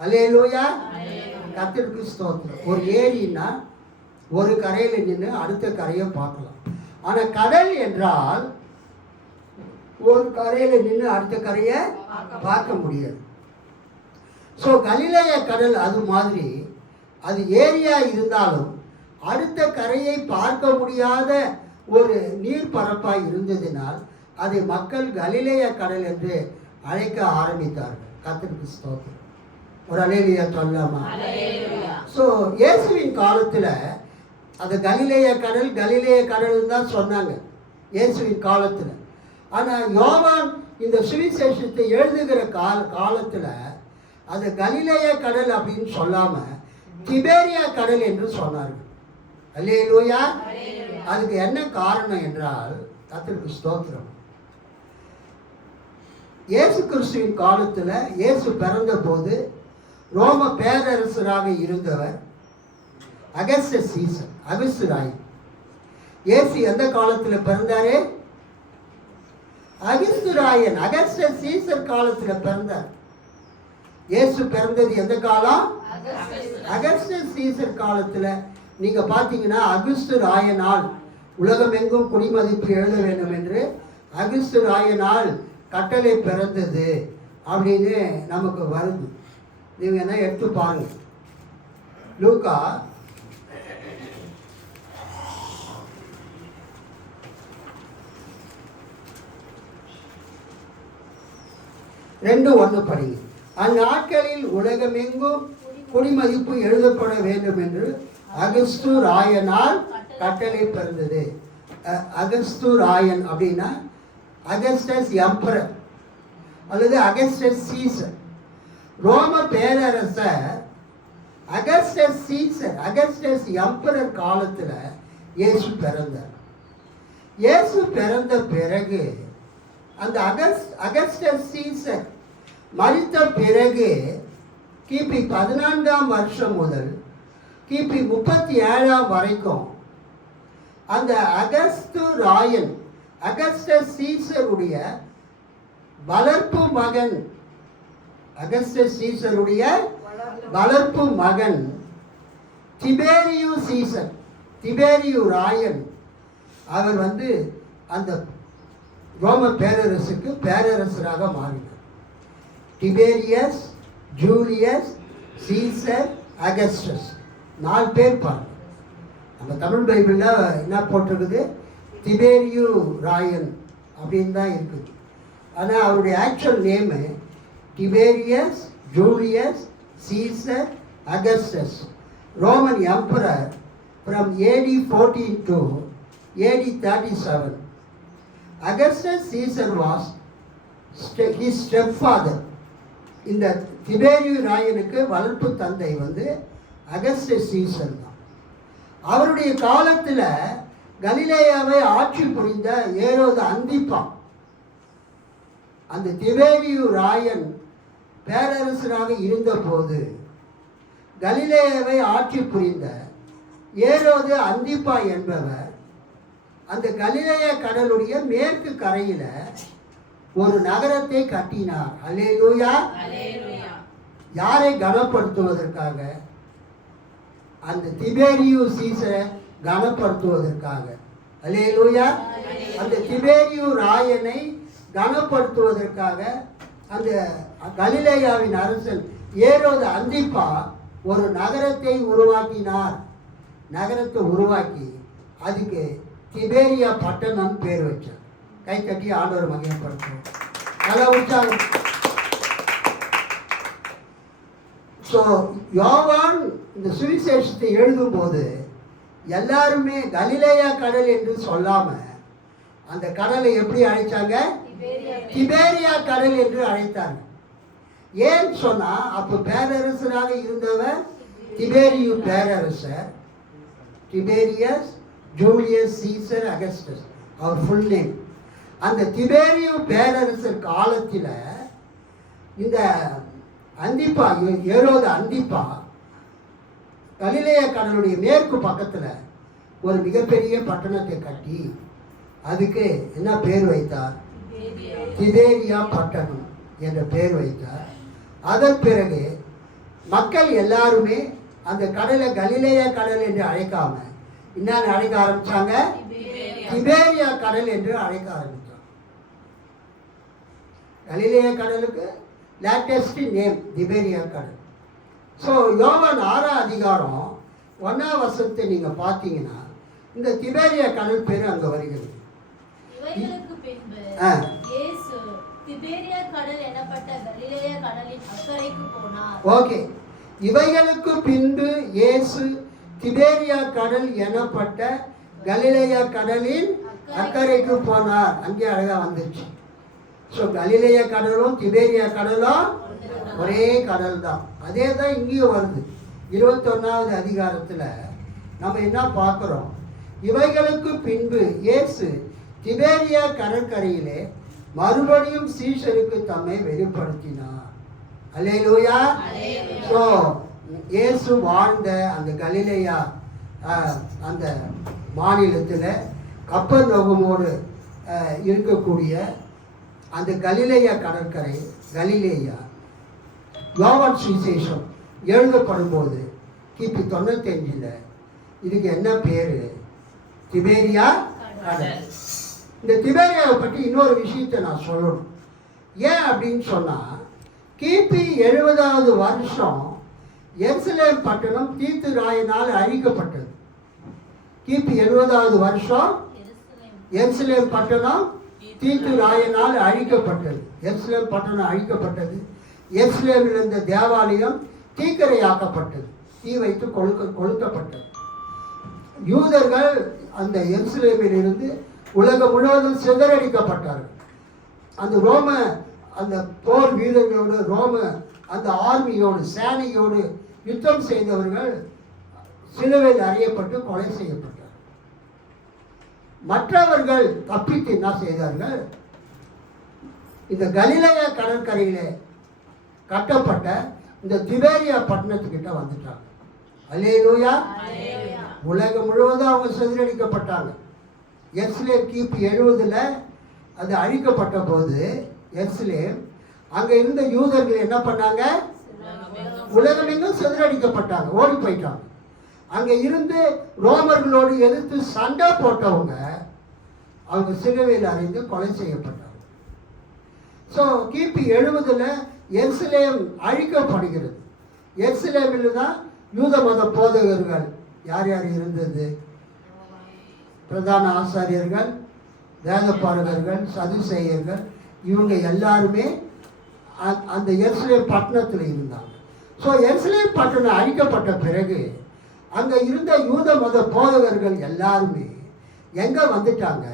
அல்லேலூயா. கர்த்தருக்கு ஸ்தோத்திரம். ஒரு ஏரின்னா ஒரு கரையில் நின்று அடுத்த கரையை பார்க்கலாம். ஆனால் கடல் என்றால் ஒரு கரையில் நின்று அடுத்த கரையை பார்க்க முடியாது. ஸோ கலிலேயா கடல் அது மாதிரி, அது ஏரியா இருந்தாலும் அடுத்த கரையை பார்க்க முடியாத ஒரு நீர்ப்பரப்பாய் இருந்ததினால் அதை மக்கள் கலிலேயா கடல் என்று அழைக்க ஆரம்பித்தார்கள். கர்த்தருக்கு ஸ்தோத்திரம். ஒரு அல்லேலூயா சொல்லலாமா? ஸோ இயேசுவின் காலத்தில் அது கலிலேயா கடல் தான் சொன்னாங்க இயேசுவின் காலத்தில். ஆனால் யோவான் இந்த சுவிசேஷத்தை எழுதுகிற காலத்தில் அது கலிலேயா கடல் அப்படின்னு சொல்லாமல் திபேரியா கடல் என்று சொன்னார்கள். அல்லேலூயா. அதுக்கு என்ன காரணம் என்றால், கர்த்தருக்கு ஸ்தோத்திரம், இயேசு கிறிஸ்துவின் காலத்தில் இயேசு பிறந்த போது ரோம பேரரசராக இருந்தவர் அகஸ்டஸ் சீசர், அகஸ்து ராய். இயேசு எந்த காலத்தில் பிறந்தாரு? அகஸ்து ராயன், அகஸ்டஸ் சீசர் காலத்தில் பிறந்தார். இயேசு பிறந்தது எந்த காலம்? அகஸ்டஸ் சீசர் காலத்தில். நீங்க பார்த்தீங்கன்னா அகஸ்து ராயனால் உலகமெங்கும் குடிமதிப்பு எழுத வேண்டும் என்று அகஸ்து ராயனால் கட்டளை பிறந்தது அப்படின்னு நமக்கு வருது. நீங்க என்ன எடுத்து பாருங்க. லூக்கா 2:1 படிங்க. அந்நாட்களில் உலகமெங்கும் குடிமதிப்பு எழுதப்பட வேண்டும் என்று அகஸ்து ராயனால் கட்டளை பிறந்தது. அகஸ்து ராயன் அப்படின்னா அகஸ்டஸ் எம்பரர் அல்லது அகஸ்டஸ் சீசர். ரோம பேரரசர் அகஸ்டஸ் சீசர், அகஸ்டஸ் எம்பரர் காலத்தில் இயேசு பிறந்தார். இயேசு பிறந்த பிறகு அந்த அகஸ்டஸ் சீசர் மரித்த பிறகு கிபி 14ஆம் வருஷம் முதல் கிபி 37ஆம் வரைக்கும் அந்த அகஸ்டஸ் சீசருடைய வளர்ப்பு மகன், அகஸ்டஸ் சீசருடைய வளர்ப்பு மகன் திபேரியு சீசர், திபேரியு ராயன், அவர் அந்த ரோம பேரரசுக்கு பேரரசராக மாறினார். டிபேரியஸ், ஜூலியஸ், சீசர், அகஸ்டஸ், 4 பேர் பாருங்க. நம்ம தமிழ் பைபிளில் என்ன போட்டிருக்குது? திபேரியு ராயன் அப்படின்னு தான் இருக்குது. ஆனால் அவருடைய actual name Tiberius Julius Caesar Augustus, Roman emperor from AD 14 to AD 37. Augustus Caesar was his stepfather. இந்த திபேரியு ராயனுக்கு வளர்ப்பு தந்தை அகஸ்டஸ் சீசர் தான். அவருடைய காலத்தில் கலிலேயாவை ஆட்சி புரிந்த ஏரோது அந்திப்பா, அந்த திபேரியு ராயன் பேரரசராக இருந்தபோது கலிலேயாவை ஆட்சி புரிந்த ஏரோது அந்திப்பா என்பவர் அந்த கலிலேய கடலுடைய மேற்கு கரையில் ஒரு நகரத்தை கட்டினார். அல்லேலூயா. யாரை கனப்படுத்துவதற்காக? அந்த திபேரியு சீசரை கனப்படுத்துவதற்காக. அல்லேலூயா. அந்த திபேரியு ராயனை கனப்படுத்துவதற்காக அந்த கலிலேயாவின் அரசன் ஏரோது அந்திப்பா ஒரு நகரத்தை உருவாக்கினார். நகரத்தை உருவாக்கி அதுக்கு திபேரியா பட்டணம் பேர் வச்சார். கை கட்டி ஆண்டவர் மகிமைப்படுத்தும். நல்லா உற்சாகம். ஸோ யோவான் இந்த சுவிசேஷத்தை எழுதும்போது எல்லாருமே கலிலேயா கடல் என்று சொல்லாம அந்த கடலை எப்படி அழைச்சாங்க? திபேரியா கடல் என்று அழைத்தாங்க. ஏன் சொன்னா அப்போ பேரரசராக இருந்தவர் திபேரியு பேரரசர், டிபேரியஸ் ஜூலியஸ் சீசர் அகஸ்டஸ், அவர் ஃபுல் நேம். அந்த திபேரியு பேரரசர் காலத்தில் இந்த அந்திப்பா, ஏரோது அந்திப்பா கலிலேய கடலுடைய மேற்கு பக்கத்தில் ஒரு மிகப்பெரிய பட்டணத்தை கட்டி அதுக்கு என்ன பேர் வைத்தார்? திபேரியா பட்டணம் என்ற பெயர் வைத்தார். அதன் பிறகு மக்கள் எல்லாருமே அந்த கடலை கலிலேய கடல் என்று அழைக்காம என்னன்னு அழைக்க ஆரம்பிச்சாங்க? திபேரியா கடல் என்று அழைக்க ஆரம்பித்தாங்க. கலிலேய கடலுக்கு லேட்டஸ்ட் நேம் திபேரியா கடல். ஸோ யோவான் 6ஆம் அதிகாரம் 1ஆம் வசனத்தை நீங்கள் பார்த்தீங்கன்னா இந்த திபேரியா கடல் பேர் அங்கே வருகிறது. இவைகளுக்கு பின்பு இயேசு திபேரியா கடல் எனப்பட்ட கலிலேய கடலின் அக்கறைக்கு போனார். ஓகே, இவைகளுக்கு பின்பு இயேசு திபேரியா கடல் எனப்பட்ட கலிலேயா கடலின் அக்கறைக்கு போனார். அங்கே அழகா வந்துச்சு. ஸோ கலிலேய கடலும் திபேரியா கடலும் ஒரே கடல் தான். அதே தான் இங்கேயும் வருது. 21ஆவது அதிகாரத்தில் நம்ம என்ன பார்க்குறோம்? இவைகளுக்கு பின்பு இயேசு திபேரியா கடற்கரையிலே மறுபடியும் சீஷருக்கு தம்மை வெளிப்படுத்தினார். அல்லேலூயா. ஸோ இயேசு வாழ்ந்த அந்த கலிலேயா அந்த மாநிலத்தில் கப்பர்நகூமோடு இருக்கக்கூடிய அந்த கலிலேயா கடற்கரை, கலிலேயா, யோவான் சுவிசேஷம் எழுதப்படும்போது கிபி 95 இதுக்கு என்ன பேர்? திபேரியா கடல். இந்த திபேரியாவை பற்றி இன்னொரு விஷயத்தை நான் சொல்லணும். ஏன் அப்படின்னு சொன்னால் கிபி 70வது வருஷம் எருசலேம் பட்டணம் தீத்து ராயனால் அழிக்கப்பட்டது. கிபி 70வது வருஷம் எருசலேம் பட்டணம் தீத்து ராயனால் அழிக்கப்பட்டது. எருசலேம் பட்டணம் அழிக்கப்பட்டது. எருசலேமில் இருந்த தேவாலயம் தீக்கரையாக்கப்பட்டது, தீ வைத்து கொளுத்தப்பட்டது. யூதர்கள் அந்த எருசலேமில் இருந்து உலகம் முழுவதும் சிதறடிக்கப்பட்டார்கள். அந்த ரோம அந்த போர் வீரர்களோடு, ரோம அந்த ஆர்மியோடு, சேனையோடு யுத்தம் செய்தவர்கள் சிலுவையில் அறையப்பட்டு கொலை செய்யப்பட்டார். மற்றவர்கள் தப்பித்து என்ன செய்தார்கள்? இந்த கலிலேயா கடற்கரையிலே கட்டப்பட்ட இந்த திபேரியா பட்டணத்துக்கிட்ட வந்துட்டாங்க. அல்லேலூயா. உலகம் முழுவதும் அவங்க சிதறடிக்கப்பட்டாங்க. எருசலேம் கிபி 70 அது அழிக்கப்பட்ட போது எருசலேம் அங்கே இருந்த யூதர்கள் என்ன பண்ணாங்க? உலகமெங்கும் சிதறடிக்கப்பட்டாங்க, ஓடி போயிட்டாங்க. அங்கே இருந்து ரோமர்களோடு எதிர்த்து சண்டை போட்டவங்க அவங்க சிலுவையில் அறைந்து கொலை செய்யப்பட்டாங்க. ஸோ கிபி 70 எருசலேம் அழிக்கப்படுகிறது. எருசலேமில் தான் யூத மத போதகர்கள் யார் யார் இருந்தது? பிரதான ஆசாரியர்கள், வேதபாரகர்கள், சதுசேயர்கள், இவங்க எல்லாருமே அந்த எருசலேம் பட்டணத்தில் இருந்தாங்க. ஸோ எருசலேம் பட்டணம் அழிக்கப்பட்ட பிறகு அங்கே இருந்த யூத மத போதகர்கள் எல்லாருமே எங்கே வந்துட்டாங்க?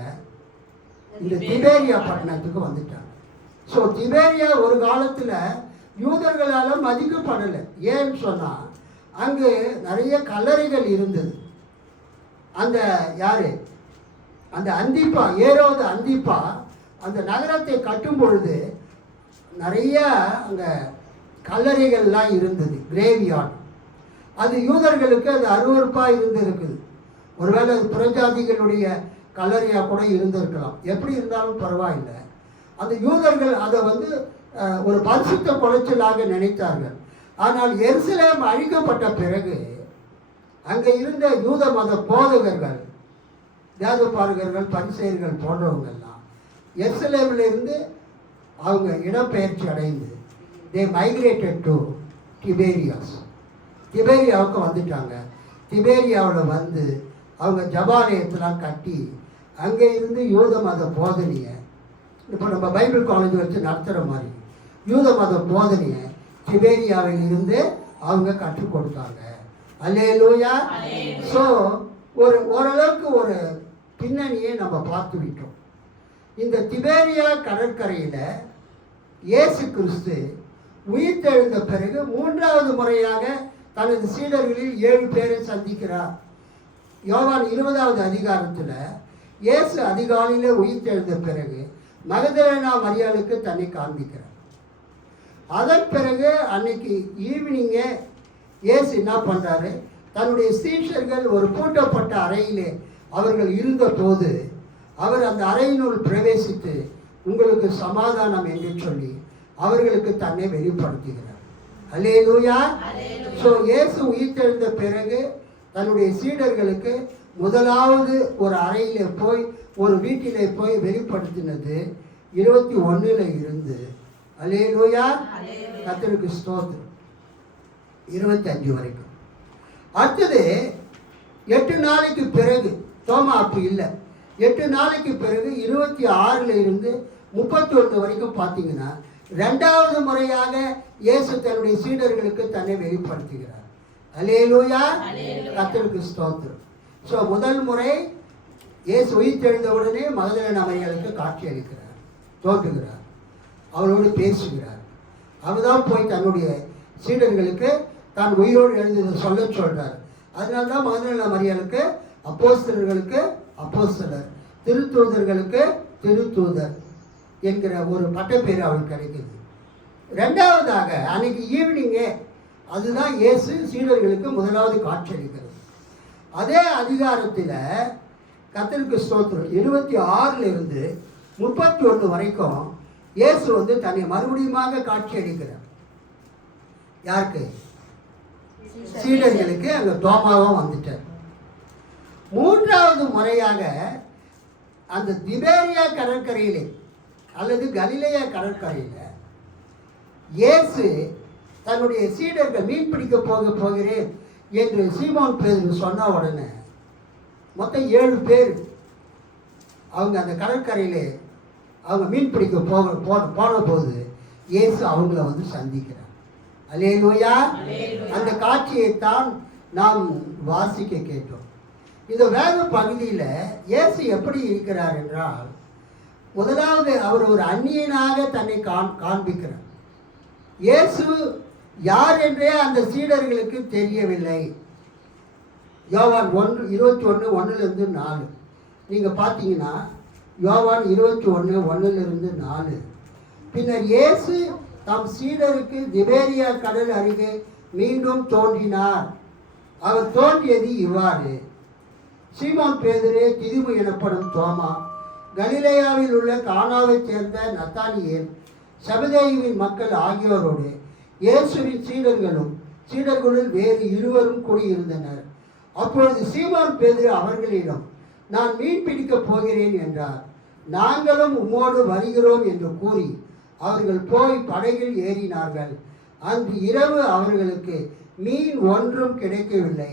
இந்த திபேரியா பட்டணத்துக்கு வந்துட்டாங்க. ஸோ திபேரியா ஒரு காலத்தில் யூதர்களால் மதிக்கப்படலை. ஏன்னு சொன்னால் அங்கு நிறைய கல்லறைகள் இருந்தது. அந்த யார்? அந்த அந்திப்பா, ஏரோது அந்திப்பா அந்த நகரத்தை கட்டும் பொழுது நிறைய அங்கே கல்லறைகள்லாம் இருந்தது, கிரேவியார்ட். அது யூதர்களுக்கு அது அருவருப்பாக இருந்திருக்குது. ஒருவேளை அது புறஜாதிகளுடைய கல்லறையாக கூட இருந்திருக்கலாம். எப்படி இருந்தாலும் பரவாயில்லை. அந்த யூதர்கள் அதை ஒரு பரிசுத்த குலைச்சலாக நினைத்தார்கள். ஆனால் எருசலேம் அழிக்கப்பட்ட பிறகு அங்கே இருந்த யூத மத போதகர்கள், வேதபாரகர்கள், பரிசேயர்கள் போன்றவங்கெல்லாம் எருசலேமிலிருந்து அவங்க இடப்பெயர்ச்சி அடைந்து தே மைக்ரேட்டட் டு டிபேரியாஸ், திபேரியாவுக்கு வந்துட்டாங்க. திபேரியாவில் வந்து அவங்க ஜபாலயத்தெல்லாம் கட்டி அங்கே இருந்து யூத மத போதனையை, இப்போ நம்ம பைபிள் காலேஜ் வச்சு நடத்துகிற மாதிரி யூத மத போதனையை திபேரியாவில் இருந்து அவங்க கற்றுக் கொடுத்தாங்க. அல்லேலூயா. ஸோ ஓரளவுக்கு ஒரு பின்னணியை நம்ம பார்த்து விட்டோம். இந்த திபேரியா கடற்கரையில் இயேசு கிறிஸ்து உயிர்த்தெழுந்த பிறகு 3வது முறையாக தனது சீடர்களில் 7 பேரை சந்திக்கிறார். யோவான் 20வது அதிகாரத்தில் இயேசு அதிகாலையில் உயிர்த்தெழுந்த பிறகு மகதலேனா மரியாளுக்கு தன்னை காண்பிக்கிறார். அதன் பிறகு அன்னைக்கு ஈவினிங்கே இயேசு என்ன பண்ணுறாரு? தன்னுடைய சீஷர்கள் ஒரு பூட்டப்பட்ட அறையிலே அவர்கள் இருந்தபோது அவர் அந்த அறையினுள் பிரவேசித்து உங்களுக்கு சமாதானம் என்று சொல்லி அவர்களுக்கு தன்னை வெளிப்படுத்துகிறார். அல்லேலூயா. ஸோ இயேசு உயிர்த்தெழுந்த பிறகு தன்னுடைய சீடர்களுக்கு முதலாவது ஒரு அறையிலே போய், ஒரு வீட்டிலே போய் வெளிப்படுத்தினது 21 இருந்து. அல்லேலூயா. கர்த்தருக்கு ஸ்தோத்திரம். 25 வரைக்கும். அடுத்தது 8 நாளைக்கு பிறகு, தோமா அப்படி இல்லை, 8 நாளைக்கு பிறகு 26 இருந்து 31 வரைக்கும் பார்த்தீங்கன்னா 2வது முறையாக இயேசு தன்னுடைய சீடர்களுக்கு தன்னை வெளிப்படுத்துகிறார். அல்லேலூயா. கர்த்தருக்கு ஸ்தோத்திரம். ஸோ முதல் முறை இயேசு உயிர்த்தெழுந்த உடனே மகதலேனா மரியாளுக்கு காட்சி அளிக்கிறார், தோன்றுகிறார், அவரோடு பேசுகிறார். அவர்தான் போய் தன்னுடைய சீடர்களுக்கு தான் உயிரோடு எழுந்ததை சொல்கிறார். அதனால தான் மகதலேனா மரியாளுக்கு அப்போஸ்தலர்களுக்கு அப்போஸ்தலர், திருத்தூதர்களுக்கு திருத்தூதர் என்கிற ஒரு பட்டப்பேர் அவளுக்கு கிடைக்குது. 2வதாக அன்னைக்கு ஈவினிங்கே அதுதான் இயேசு சீடர்களுக்கு முதலாவது காட்சி அளிக்கிறது. அதே அதிகாரத்தில் கர்த்தருக்கு ஸ்தோத்திரம் 26 இருந்து 31 வரைக்கும் இயேசு தன்னை மறுபடியுமாக காட்சி அளிக்கிறார். யாருக்கு? சீடர்களுக்கு. அங்கே தோமாவும் வந்துட்டார். 3வது முறையாக அந்த திபேரியா கடற்கரையிலே அல்லது கலிலேயா கடற்கரையில் இயேசு தன்னுடைய சீடர்கள் மீன் பிடிக்க போகிறேன் என்று சீமோன் பேதுரு சொன்ன உடனே மொத்தம் 7 பேர் அவங்க அந்த கடற்கரையிலே அவங்க மீன் பிடிக்க போன போது இயேசு அவங்கள சந்திக்கிறார். அல்லேலூயா. அந்த காட்சியைத்தான் நாம் வாசிக்க கேட்டோம். இந்த வேத பகுதியில் இயேசு எப்படி இருக்கிறார் என்றால், முதலாவது அவர் ஒரு அந்நியனாக தன்னை காண்பிக்கிறார். இயேசு யார் என்றே அந்த சீடர்களுக்கு தெரியவில்லை. யோவான் 21:1-4 நீங்கள் பார்த்தீங்கன்னா யோவான் 21:1-4. பின்னர் இயேசு தம் சீடருக்கு திபேரியா கடல் அருகே மீண்டும் தோன்றினார். அவர் தோன்றியது இவ்வாறு: சீமோன் பேதுரு, திதிமு எனப்படும் தோமா, கலிலேயாவில் உள்ள கானாவைச் சேர்ந்த நத்தானியேல், செபதேயுவின் மக்கள் ஆகியோரோடு இயேசுவின் சீடர்களுள் வேறு இருவரும் கூடியிருந்தனர். அப்பொழுது சீமோன் பேதுரு அவர்களிடம், நான் மீன் பிடிக்கப் போகிறேன் என்றார். நாங்களும் உம்மோடு வருகிறோம் என்று கூறி அவர்கள் போய் படகில் ஏறினார்கள். அன்று இரவு அவர்களுக்கு மீன் ஒன்றும் கிடைக்கவில்லை.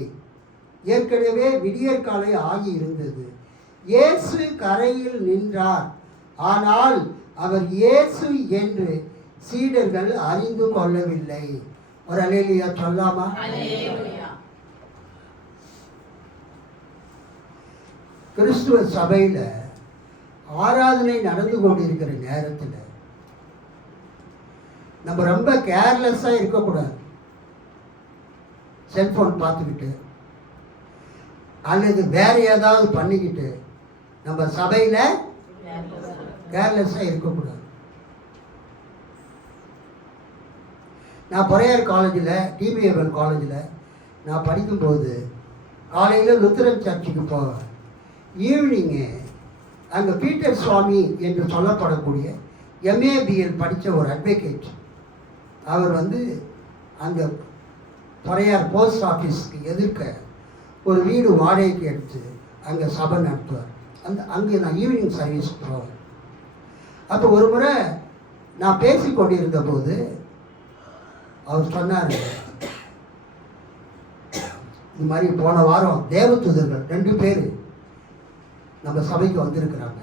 ஏற்கனவே விடியற்காலை ஆகியிருந்தது. இயேசு கரையில் நின்றார். ஆனால் அவர் இயேசு என்று சீடர்கள் அறிந்து கொள்ளவில்லை. ஒரு அல்லேலூயா சொல்லாமா? கிறிஸ்துவ சபையில் ஆராதனை நடந்து கொண்டிருக்கிற நேரத்தில் நம்ம ரொம்ப கேர்லெஸ்ஸாக இருக்கக்கூடாது. செல்ஃபோன் பார்த்துக்கிட்டு அல்லது வேற ஏதாவது பண்ணிக்கிட்டு நம்ம சபையில் கேர்லெஸ்ஸாக இருக்கக்கூடாது. நான் பொறையார் காலேஜில், டிபிஏஎல் காலேஜில் நான் படிக்கும்போது காலையில் லுத்தரன் சர்ச்சுக்கு போவேன். ஈவினிங்கு அங்கே பீட்டர் சுவாமி என்று சொல்லப்படக்கூடிய எம்ஏபிஎல் படித்த ஒரு அட்வொகேட், அவர் அந்த பொறையார் போஸ்ட் ஆஃபீஸ்க்கு எதிர்க்க ஒரு வீடு வாடகைக்கு எடுத்து அங்கே சபை நடத்துவார். அங்கே நான் ஈவினிங் சர்வீஸ் போவேன். அப்போ ஒரு முறை நான் பேசி கொண்டிருந்த போது அவர் சொன்னார், இது மாதிரி போன வாரம் தேவதூதர்கள் 2 பேர் நம்ம சபைக்கு வந்திருக்கிறாங்க.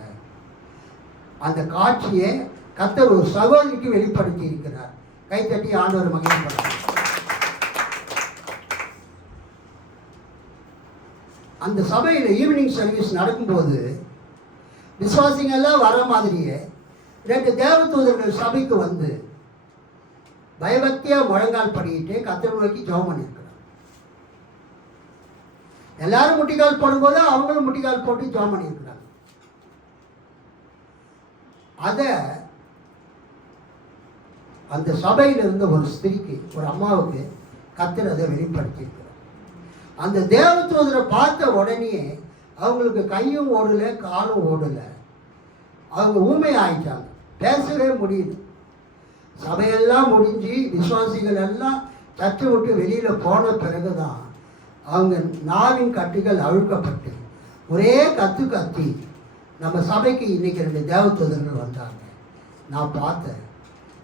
அந்த காட்சியை கர்த்தர் ஒரு சகோதரிக்கு வெளிப்படுத்தி இருக்கிறார். கைத்தட்டி ஆண்டவர் மகிமைப்படுறார். அந்த சபையில் ஈவினிங் சர்வீஸ் நடக்கும்போது விசுவாசிங்கெல்லாம் வர மாதிரியே 2 தேவதூதர்கள் சபைக்கு வந்து பயபக்தியாக முழங்கால் படிக்கிட்டு கர்த்தரை நோக்கி ஜெபம் பண்ணியிருக்கிறார். எல்லாரும் முட்டிக்கால் போடும்போது அவங்களும் முட்டிக்கால் போட்டு ஜெபம் பண்ணியிருக்கிறாங்க. அதை அந்த சபையில் இருந்த ஒரு ஸ்திரீக்கு, ஒரு அம்மாவுக்கு கர்த்தர் அதை வெளிப்படுத்தியிருக்கிறார். அந்த தேவதூதரை பார்த்த உடனே அவங்களுக்கு கையும் ஓடலை, காலும் ஓடலை. அவங்க ஊமை ஆயிட்டாங்க, பேசவே முடியல. சபையெல்லாம் முடிஞ்சு விசுவாசிகள் எல்லாம் சர்ச்சை விட்டு வெளியில் போன பிறகுதான் அவங்க நாவின் கட்டுகள் அழுக்கப்பட்டு ஒரே கத்தி நம்ம சபைக்கு இன்னைக்கு 2 தேவதூதர்கள் வந்தாங்க. நான் பார்த்தேன்.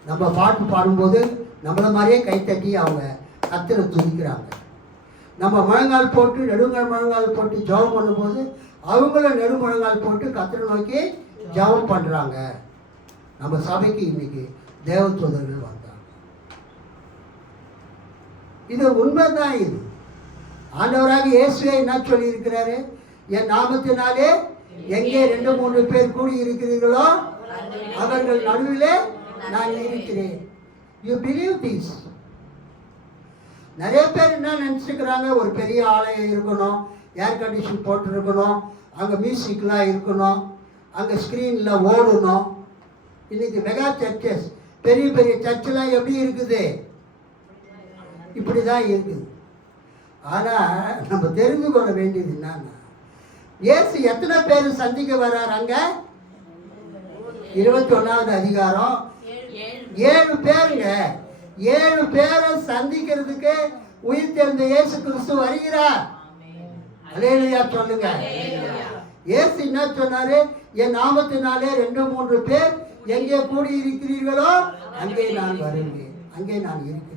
நம்ம பாட்டு பாடும்போது நம்மளை மாதிரியே கைத்தட்டி அவங்க கர்த்தரை துதிக்கிறாங்க. நம்ம முழங்கால் போட்டு நெடுமுழங்கால் போட்டு ஜெபம் பண்ணும்போது அவங்களும் நெடுமுழங்கால் போட்டு கர்த்தரை நோக்கி ஜெபம் பண்ணுறாங்க. நம்ம சபைக்கு இன்னைக்கு தேவதூதர்கள் வந்தாங்க. இது உண்மைதான். இது ஆண்டவராக இயேசுவே என்ன சொல்லி இருக்கிறாரு? என் நாமத்தினாலே எங்கே 2-3 பேர் கூடி இருக்கிறீர்களோ அவர்கள் நடுவிலே நான் இருக்கிறேன். You believe this? நிறைய பேர் என்ன நினச்சிக்கிறாங்க, ஒரு பெரிய ஆலயம் இருக்கணும், ஏர் கண்டிஷன் போட்டுருக்கணும், அங்கே மியூசிக்லாம் இருக்கணும், அங்கே ஸ்க்ரீனில் ஓடணும். இன்னைக்கு மெகா சர்ச்சஸ், பெரிய பெரிய சர்ச்செலாம் எப்படி இருக்குது? இப்படி தான் இருக்குது. ஆனால் நம்ம தெரிந்து கொள்ள வேண்டியது என்னன்னா, இயேசு எத்தனை பேர் சந்திக்க வர்றாரு? அங்கே 21வது அதிகாரம் 7 பேருங்க. 7 பேரை சந்திக்கிறதுக்கு உயிர் தெரிந்த இயேசு கிறிஸ்து வருகிறார். அல்லேலூயா சொல்லுங்க. இயேசு என்ன சொன்னாரு? என் நாமத்தினாலே 2-3 பேர் எங்கே கூடி இருக்கிறீர்களோ அங்கே நான் வருவேன், அங்கே நான் இருக்கிறேன்.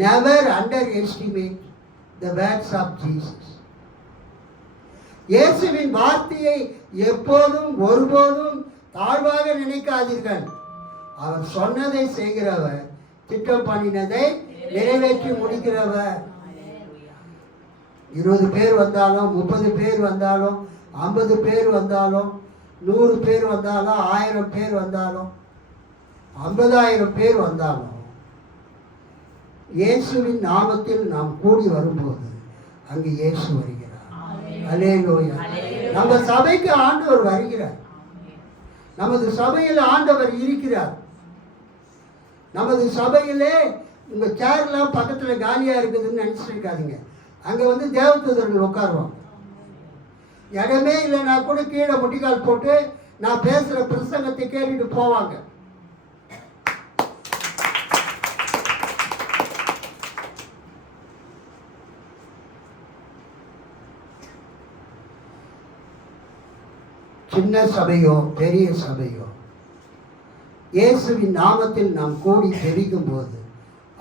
Never underestimate the words of Jesus. இயேசுவின் வார்த்தையை எப்போதும் ஒருபோதும் தாழ்வாக நினைக்காதீர்கள். அவர் சொன்னதை செய்கிறவர், திட்டம் பண்ணினதை நிறைவேற்றி முடிக்கிறவர். 20 பேர் வந்தாலும், 30 பேர் வந்தாலும், 50 பேர் வந்தாலும், 100 பேர் வந்தாலும், 1000 பேர் வந்தாலும் 50,000 பேர் வந்தாலும் இயேசுவின் நாமத்தில் நாம் கூடி வரும்போது அங்கு இயேசு வருகிறார். அல்லேலூயா. நம்ம சபைக்கு ஆண்டவர் வருகிறார். நமது சபையில் ஆண்டவர் இருக்கிறார். நமது சபையிலே உங்க சேர்லாம் பக்கத்துல காலியா இருக்குதுன்னு நினைச்சிட்டு இருக்காதீங்க. அங்க வந்து தேவதூதர்கள் உட்காருவாங்க. இடமே இல்லைன்னா கூட கீழே முட்டிக்கால் போட்டு நான் பேசுற பிரசங்கத்தை கேட்டுட்டு போவாங்க. சின்ன சபையோ பெரிய சபையோ இயேசுவின் நாமத்தில் நாம் கூடி ஜெபிக்கும் போது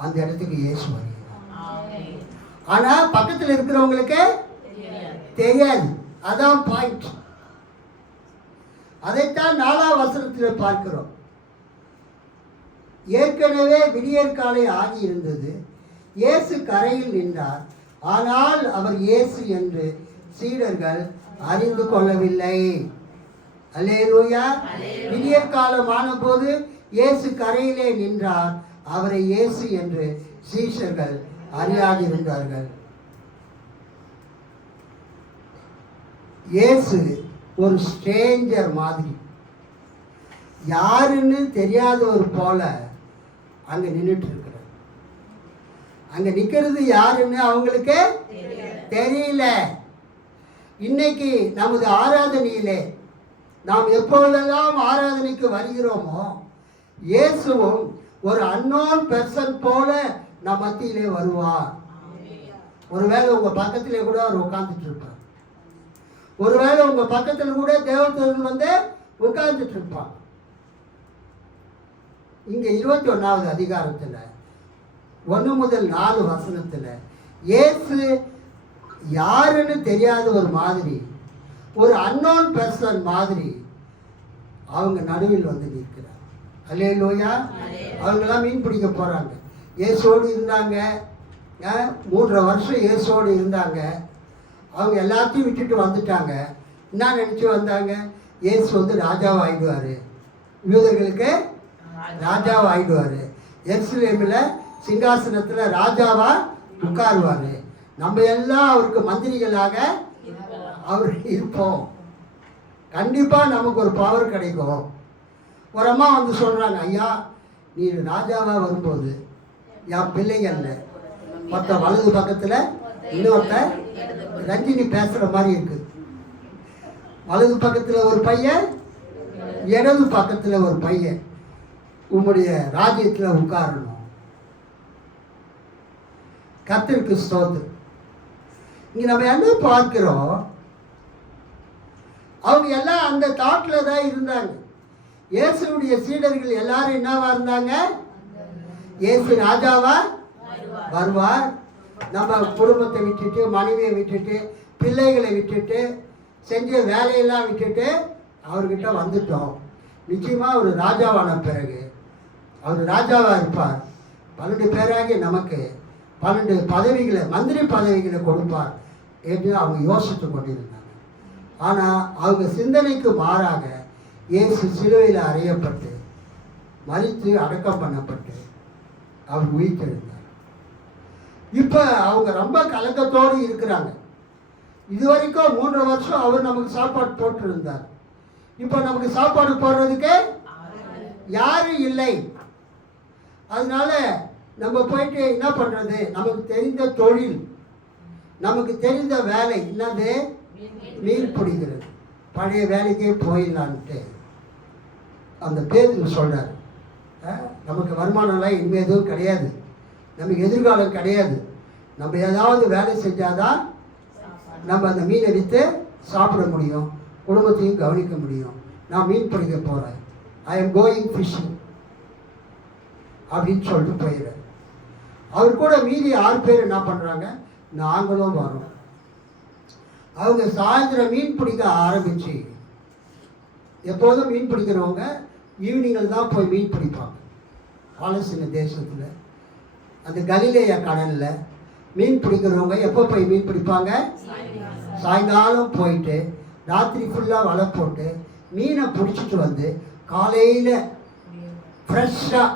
அந்த இடத்துக்கு இயேசு வருகிறார். ஆனா பக்கத்தில் இருக்கிறவங்களுக்கு தெரியாது. அதான் பாயிண்ட். அதைத்தான் 4ஆம் வசனத்தில் பார்க்கிறோம். ஏற்கனவே விடியற்காலை ஆகி இருந்தது. இயேசு கரையில் நின்றார். ஆனால் அவர் இயேசு என்று சீடர்கள் அறிந்து கொள்ளவில்லை. அல்லேலூயா. விடியற்காலம் ஆன போது இயேசு கரையிலே நின்றார். அவரை இயேசு என்று சீஷர்கள் அறியாதிருந்தார்கள். இயேசு ஒரு ஸ்ட்ரேஞ்சர் மாதிரி, யாருன்னு தெரியாதவர் போல அங்க நின்றுட்டு இருக்கிறார். அங்க நிக்கிறது யாருன்னு அவங்களுக்கு தெரியல. இன்னைக்கு நமது ஆராதனையிலே நாம் எப்பொழுதெல்லாம் ஆராதனைக்கு வருகிறோமோ இயேசுவும் ஒரு அன்னோன் பெர்சன் போல நம் மத்தியிலே வருவார். ஒருவேளை உங்க பக்கத்திலே கூட அவர் உட்கார்ந்துட்டு இருப்பார். ஒருவேளை உங்க பக்கத்துல கூட தேவதூதன் வந்து உட்கார்ந்துட்டு இருப்பான். இங்க 21வது அதிகாரத்துல 1 முதல் 4 வசனத்துல இயேசு யாருன்னு தெரியாத ஒரு மாதிரி, ஒரு அன்னோன் பெர்சன் மாதிரி அவங்க நடுவில் வந்து நிற்கிறார். அல்லேலூயா. அவங்கெல்லாம் மீன் பிடிக்க போறாங்க. இயேசோடு இருந்தாங்க. 3 வருஷம் இயேசோடு இருந்தாங்க. அவங்க எல்லாத்தையும் விட்டுட்டு வந்துட்டாங்க. என்ன நினைச்சு வந்தாங்க? இயேசு வந்து ராஜாவை ஆயிடுவாரு, யூதர்களுக்கு ராஜாவை ஆயிடுவாரு, எருசலேமில் சிங்காசனத்துல ராஜாவா உட்காருவாரு, நம்ம எல்லாம் அவருக்கு மந்திரிகளாக அவர் இருப்போம், கண்டிப்பா நமக்கு ஒரு பவர் கிடைக்கும். ஒரு அம்மா வந்து சொல்றாங்க, ஐயா நீ ராஜாவா வரும்போது என் பிள்ளைங்கள்ல மொத்த வலது பக்கத்துல இன்னொருத்த ரஞ்சினி பேசுற மாதிரி இருக்கு. வலது பக்கத்துல ஒரு பையன், இடது பக்கத்துல ஒரு பையன் உம்முடைய ராஜ்யத்துல உட்காரணும். கர்த்தருக்கு ஸ்தோத்திரம். இங்க நம்ம என்ன பார்க்கிறோம்? அவங்க எல்லாம் அந்த தாட்ல தான் இருந்தாங்க. இயேசுடைய சீடர்கள் எல்லாரும் என்னவா இருந்தாங்க? இயேசு ராஜாவா வருவார், நம்ம குடும்பத்தை விட்டுட்டு, மனைவியை விட்டுட்டு, பிள்ளைகளை விட்டுட்டு, செஞ்ச வேலையெல்லாம் விட்டுட்டு அவர்கிட்ட வந்துட்டோம். நிச்சயமா ஒரு ராஜாவான பிறகு அவர் ராஜாவா இருப்பார். 12 பேராகி நமக்கு 12 பதவிகளை, மந்திரி பதவிகளை கொடுப்பார் என்று அவங்க யோசித்து கொண்டிருந்தாங்க. ஆனால் அவங்க சிந்தனைக்கு மாறாக இயேசு சிலுவையில் அறையப்பட்டு மரித்து அடக்கம் பண்ணப்பட்டு அவர் உயிர்த்தெழுந்தார். இப்போ அவங்க ரொம்ப கலக்கத்தோடு இருக்கிறாங்க. இதுவரைக்கும் 3 வருஷம் அவர் நமக்கு சாப்பாடு போட்டிருந்தார். இப்போ நமக்கு சாப்பாடு போடுறதுக்கு யாரும் இல்லை. அதனால நம்ம போயிட்டு என்ன பண்ணுறது? நமக்கு தெரிந்த தொழில், நமக்கு தெரிந்த வேலை என்னது? மீன் பிடிக்கிறது. பழைய வேலைக்கே போயிடலான்ட்டு அந்த பேதுரு சொல்கிறார், நமக்கு வருமானம்லாம் இனிமேல் எதுவும் கிடையாது, நமக்கு எதிர்காலம் கிடையாது, நம்ம ஏதாவது வேலை செஞ்சாதான் நம்ம அந்த மீனை விற்று சாப்பிட முடியும், குடும்பத்தையும் கவனிக்க முடியும். நான் மீன் பிடிக்க போகிறேன், ஐ எம் கோயிங் ஃபிஷிங் அப்படின்னு சொல்லிட்டு போயிடுறார். அவர் கூட மீதி 6 பேர் என்ன பண்ணுறாங்க? நாங்களும் வரோம். அவங்க சாயந்தரம் மீன் பிடிக்க ஆரம்பிச்சு, எப்போதும் மீன் பிடிக்கிறவங்க ஈவினிங்கில் தான் போய் மீன் பிடிப்பாங்க. பாலஸ்தீன தேசத்தில் அந்த கலிலேயா கடலில் மீன் பிடிக்கிறவங்க எப்போ போய் மீன் பிடிப்பாங்க? சாயங்காலம் போயிட்டு ராத்திரி ஃபுல்லாக வலை போட்டு மீனை பிடிச்சிட்டு வந்து காலையில் ஃப்ரெஷ்ஷாக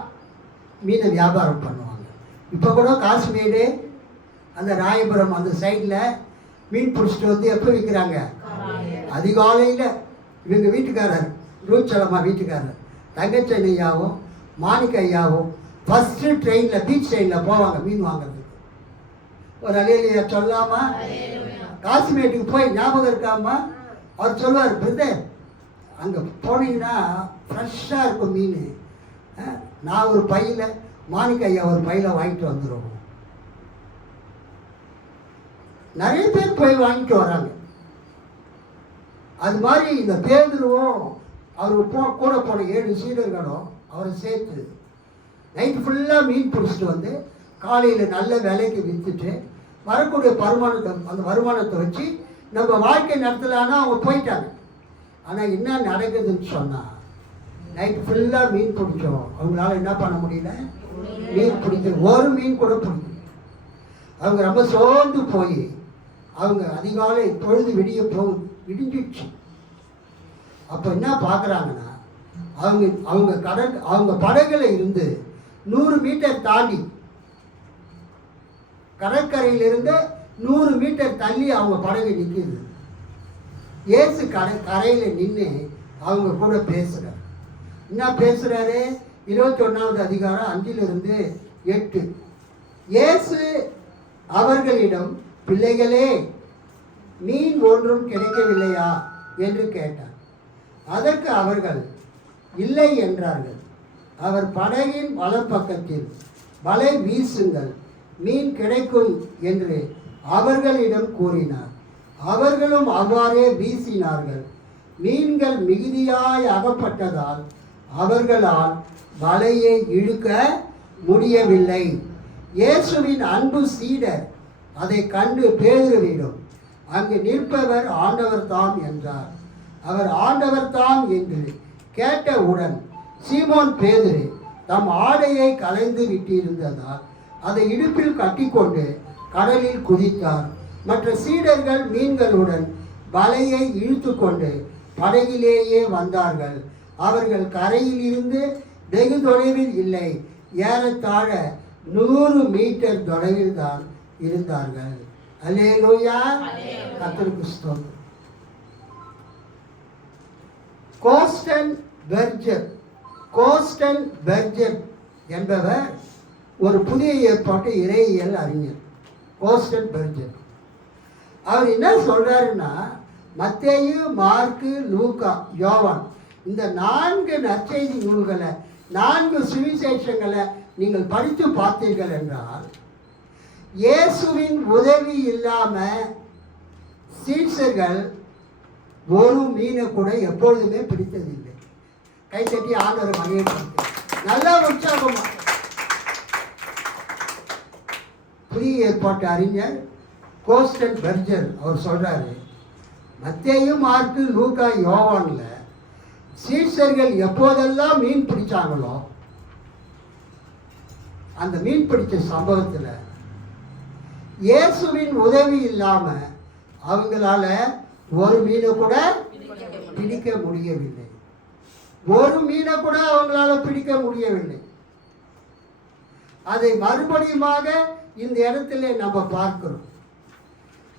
மீனை வியாபாரம் பண்ணுவாங்க. இப்போ கூட காஷ்மீரு அந்த ராயபுரம் அந்த சைடில் மீன் பிடிச்சிட்டு வந்து எப்போ விற்கிறாங்க? அதிகாலையில். இவங்க வீட்டுக்காரர் ரூச்சலம்மா வீட்டுக்காரர் தங்கச்சன் ஐயாவும் மாணிக்க ஐயாவும் ஃபஸ்ட்டு ட்ரெயினில் பீச் ட்ரெயினில் போவாங்க மீன் வாங்குறதுக்கு. ஒரு அலையிலையா சொல்லாமா? காஷ்மீருக்கு போய் ஞாபகம் இருக்காமா? அவர் சொல்லுவார், பிரதர் அங்கே போனீங்கன்னா ஃப்ரெஷ்ஷாக இருக்கும் மீன். நான் ஒரு பையில், மாணிக்க ஐயா ஒரு பையில் வாங்கிட்டு வந்துடுவோம். நிறைய பேர் போய் வாங்கிட்டு வராங்க. அது மாதிரி இந்த பேதுருவும் அவர் கூட போன 7 சீடர்களும் அவரை சேர்த்து நைட்டு ஃபுல்லாக மீன் பிடிச்சிட்டு வந்து காலையில் நல்ல விலைக்கு விற்றுட்டு வரக்கூடிய அந்த வருமானத்தை வச்சு நம்ம வாழ்க்கை நடத்தலான்னா அவங்க போயிட்டாங்க. ஆனால் என்ன நடக்குதுன்னு சொன்னால், நைட்டு ஃபுல்லாக மீன் பிடிச்சோம், அவங்களால என்ன பண்ண முடியல, மீன் பிடிக்க ஒரு மீன் கூட பிடிக்கும். அவங்க ரொம்ப சோர்ந்து போய் அவங்க அதிகாலை பொழுது விடிஞ்சிடுச்சு. அப்போ என்ன பார்க்குறாங்கன்னா, அவங்க படகுல இருந்து 100 மீட்டர் தாண்டி, கடற்கரையிலிருந்து 100 மீட்டர் தள்ளி அவங்க படகு நிற்கிது. இயேசு கரையில் நின்று அவங்க கூட பேசுகிறார். என்ன பேசுகிறாரு? 21வது அதிகாரம் 5-8. இயேசு அவர்களிடம், பிள்ளைகளே, மீன் ஒன்றும் கிடைக்கவில்லையா என்று கேட்டார். அதற்கு அவர்கள் இல்லை என்றார்கள். அவர் படகின் வலப்பக்கத்தில் வலை வீசுங்கள், மீன் கிடைக்கும் என்று அவர்களிடம் கூறினார். அவர்களும் அவ்வாறே வீசினார்கள். மீன்கள் மிகுதியாய் அகப்பட்டதால் அவர்களால் வலையை இழுக்க முடியவில்லை. இயேசுவின் அன்பு சீடர் அதை கண்டு பேதுருவிடம், அங்கு நிற்பவர் ஆண்டவர் தாம் என்றார். அவர் ஆண்டவர் தாம் என்று கேட்டவுடன் சீமோன் பேதுரு தம் ஆடையை கலைந்து விட்டிருந்ததால் அதை இடுப்பில் கட்டிக்கொண்டு கடலில் குதித்தார். மற்ற சீடர்கள் மீன்களுடன் வலையை இழுத்து கொண்டு படகிலேயே வந்தார்கள். அவர்கள் கரையில் இருந்து வெகு தொலைவில் இல்லை, ஏறத்தாழ 100 மீட்டர் தொலைவில் தான் இருந்தார்கள். அல்லேலூயா, கர்த்தருக்கு ஸ்தோத்திரம். கோஸ்டன் பெர்ஜர் என்பவர் ஒரு புதிய ஏற்பாட்டு இறையியல் அறிஞர். கோஸ்டன் பெர்ஜர் அவர் என்ன சொல்றாருன்னா, மத்தேயு, மார்க்கு, லூக்கா, யோவான் இந்த 4 நற்செய்தி நூல்களை, 4 சுவிசேஷங்களை நீங்கள் படித்து பார்த்தீர்கள் என்றால், இயேசுவின் உதவி இல்லாம சீஷர்கள் ஒரு மீனை கூட எப்பொழுதுமே பிடித்ததில்லை. கைத்தட்டி ஆண்டவர் மகிழ்ச்சி. நல்லா உற்சாகமா. புதிய ஏற்பாட்டு அறிஞர் கோஸ்டன் பெர்ஜர் அவர் சொல்றாரு, மத்தேயு, மார்க்கு, லூக்கா, யோவான்ல சீஷர்கள் எப்போதெல்லாம் மீன் பிடிச்சாங்களோ அந்த மீன் பிடிச்ச சம்பவத்தில் இயேசுவின் உதவி இல்லாம அவங்களால ஒரு மீனை கூட பிடிக்க முடியவில்லை. ஒரு மீனை கூட அவங்களால பிடிக்க முடியவில்லை. அதை மறுபடியுமாக இந்த இடத்துல நம்ம பார்க்கிறோம்.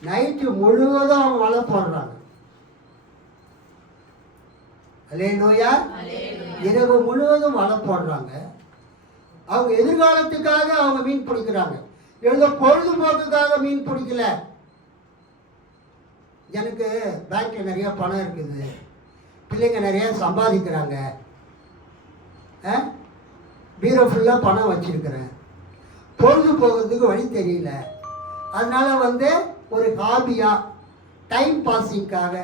நைட்டு முழுவதும் அவங்க வலை போடுறாங்க. அல்லேலூயா. இரவு முழுவதும் வலை போடுறாங்க. அவங்க எதிர்காலத்துக்காக அவங்க மீன் பிடிக்கிறாங்க. ஏதோ பொழுதுபோக்குக்காக மீன் பிடிக்கல. எனக்கு பேங்க்ல நிறைய பணம் இருக்குது, பிள்ளைங்க நிறைய சம்பாதிக்கிறாங்க, பீரோ ஃபுல்லாக பணம் வச்சிருக்கிறேன், பொழுது போகிறதுக்கு வழி தெரியல, அதனால ஒரு ஹாபியாக டைம் பாஸிங்காக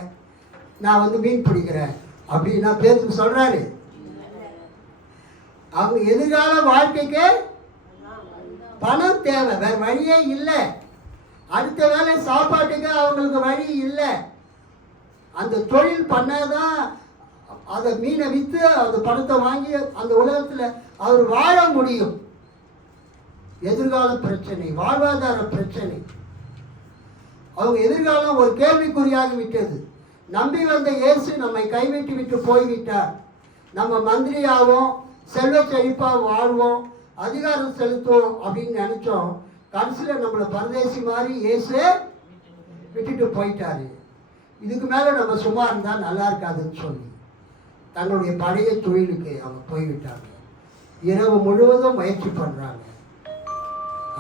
நான் மீன் பிடிக்கிறேன் அப்படின்னா பேருக்கு சொல்கிறாரு. அவங்க எதிர்கால வாழ்க்கைக்கு பணம் தேவை, வேற வழியே இல்லை. அடுத்த வேலை சாப்பாட்டுக்கு அவங்களுக்கு வழி இல்லை. அந்த தொழில் பண்ணாதான் அதை மீனை விற்று அந்த பணத்தை வாங்கி அந்த உலகத்தில் அவர் வாழ முடியும். எதிர்கால பிரச்சனை, வாழ்வாதார பிரச்சனை. அவங்க எதிர்காலம் ஒரு கேள்விக்குறியாகி விட்டது. நம்பி வந்த இயேசு நம்மை கைவிட்டு விட்டு போய்விட்டார். நம்ம மந்திரியாகவும் செல்வ செழிப்பாக வாழ்வோம், அதிகாரம் செலுத்துவோம் அப்படின்னு நினச்சோம். கடைசியில் நம்மளை பரதேசி மாதிரி இயேசு விட்டுட்டு போயிட்டாரு. இதுக்கு மேலே நம்ம சும்மா இருந்தால் நல்லா இருக்காதுன்னு சொல்லி தங்களுடைய பழைய தொழிலுக்கு அவங்க போய்விட்டாங்க. இரவு முழுவதும் முயற்சி பண்ணுறாங்க,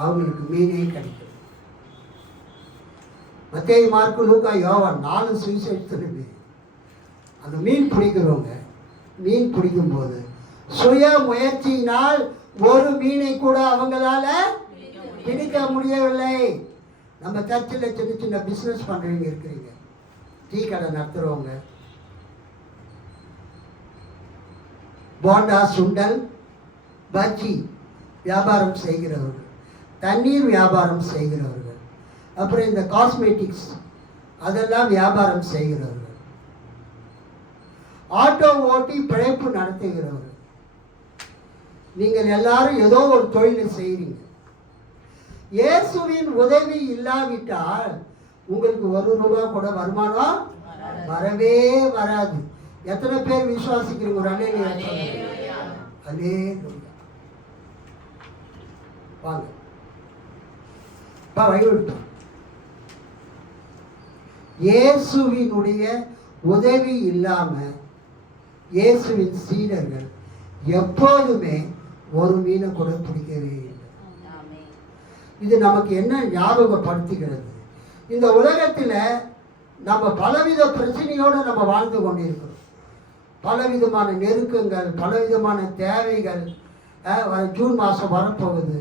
அவங்களுக்கு மீனே கிடைக்கும். மத்தேயு, மார்க்கு, லூக்கா, யோவான் 4 சுவிசேஷத்திலுமே அந்த மீன் பிடிக்கிறவங்க மீன் பிடிக்கும்போது சுய முயற்சியினால் ஒரு மீனை கூட அவங்களால பிடிக்க முடியவில்லை. நம்ம சர்ச்சில் சின்ன சின்ன பிஸ்னஸ் பண்ணுறவங்க இருக்கிறீங்க, டீ கடை நடத்துகிறவங்க, போண்டா, சுண்டல், பஜ்ஜி வியாபாரம் செய்கிறவர்கள், தண்ணீர் வியாபாரம் செய்கிறவர்கள், அப்புறம் இந்த காஸ்மெட்டிக்ஸ் அதெல்லாம் வியாபாரம் செய்கிறவர்கள், ஆட்டோ ஓட்டி பிழைப்பு நடத்துகிறவர்கள், நீங்கள் எல்லாரும் ஏதோ ஒரு தொழிலை செய்கிறீங்க. இயேசுவின் உதவி இல்லாவிட்டால் உங்களுக்கு ₹1 கூட வருமானம் வரவே வராது. எத்தனை பேர் விசுவாசிக்கிறீங்க? ஒரு அல்லேலூயா. வாங்க வழிவிட்டோம். இயேசுவினுடைய உதவி இல்லாம இயேசுவின் சீடர்கள் எப்போதுமே ஒரு மீனை கூட பிடிக்கவே இல்லை. இது நமக்கு என்ன ஞாபகப்படுத்துகிறது? இந்த உலகத்தில் நம்ம பலவித பிரச்சனையோடு நம்ம வாழ்ந்து கொண்டிருக்கிறோம். பலவிதமான நெருக்கங்கள், பலவிதமான தேவைகள். ஜூன் மாதம் வரப்போகுது,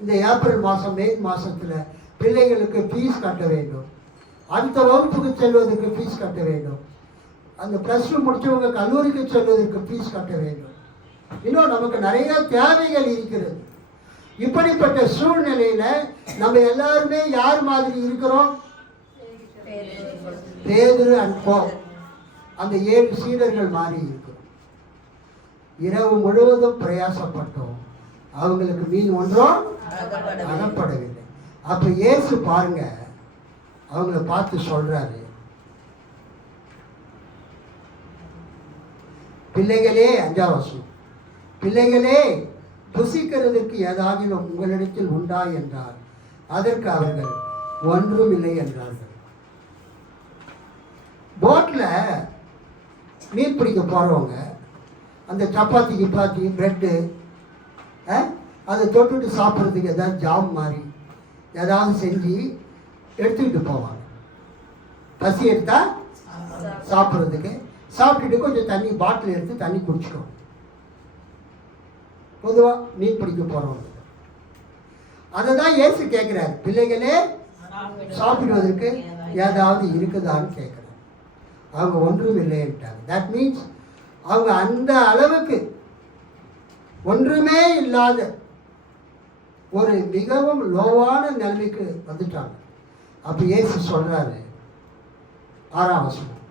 இந்த ஏப்ரல் மாதம், மே மாதத்தில் பிள்ளைகளுக்கு ஃபீஸ் கட்ட வேண்டும், அடுத்த வகுப்புக்கு செல்வதற்கு ஃபீஸ் கட்ட வேண்டும், அந்த +2 முடித்தவங்க கல்லூரிக்கு செல்வதற்கு ஃபீஸ் கட்ட வேண்டும். இன்னும் நமக்கு நிறைய தேவைகள் இருக்கிறது. இப்படிப்பட்ட சூழ்நிலையில நம்ம எல்லாருமே யார் மாதிரி இருக்கிறோம்? பேதுரு அண்ட் போல், அந்த 7 சீடர்கள் மாதிரி இருக்கிறோம். இரவு முழுவதும் பிரயாசப்பட்டோம், அவங்களுக்கு மீன் ஒன்றும் அகப்படவில்லை. அப்ப இயேசு பாருங்க, அவங்கள பார்த்து சொல்றாரு, பிள்ளைகளே, 5ஆம் வசனம், பிள்ளைகளே, புசிக்கிறதுக்கு ஏதாகிலும் உங்களிடத்தில் உண்டா என்றார். அதற்கு அவர்கள் ஒன்றும் இல்லை என்றார்கள். போட்டில் மீன் பிடிக்க போகிறவங்க அந்த சப்பாத்தி கிப்பாத்தி பிரெட்டு அதை தொட்டுட்டு சாப்பிட்றதுக்கு ஏதாவது ஜாம் மாதிரி ஏதாவது செஞ்சு எடுத்துக்கிட்டு போவாங்க. பசி எடுத்தால் சாப்பிட்றதுக்கு, சாப்பிட்டுட்டு கொஞ்சம் தண்ணி பாட்டில் எடுத்து தண்ணி குடிச்சிடும். பொதுவாக மீன் பிடிக்க போகிறவங்க அதை தான் இயேசு கேட்குறாரு, பிள்ளைகளே சாப்பிடுவதற்கு ஏதாவது இருக்குதான்னு கேட்குறாரு. அவங்க ஒன்றும் இல்லைன்ட்டாங்க. தட் மீன்ஸ் அவங்க அந்த அளவுக்கு ஒன்றுமே இல்லாத ஒரு மிகவும் லோவான நிலைமைக்கு வந்துட்டாங்க. அப்போ இயேசு சொல்கிறாரு, 6ஆம் வசனம்,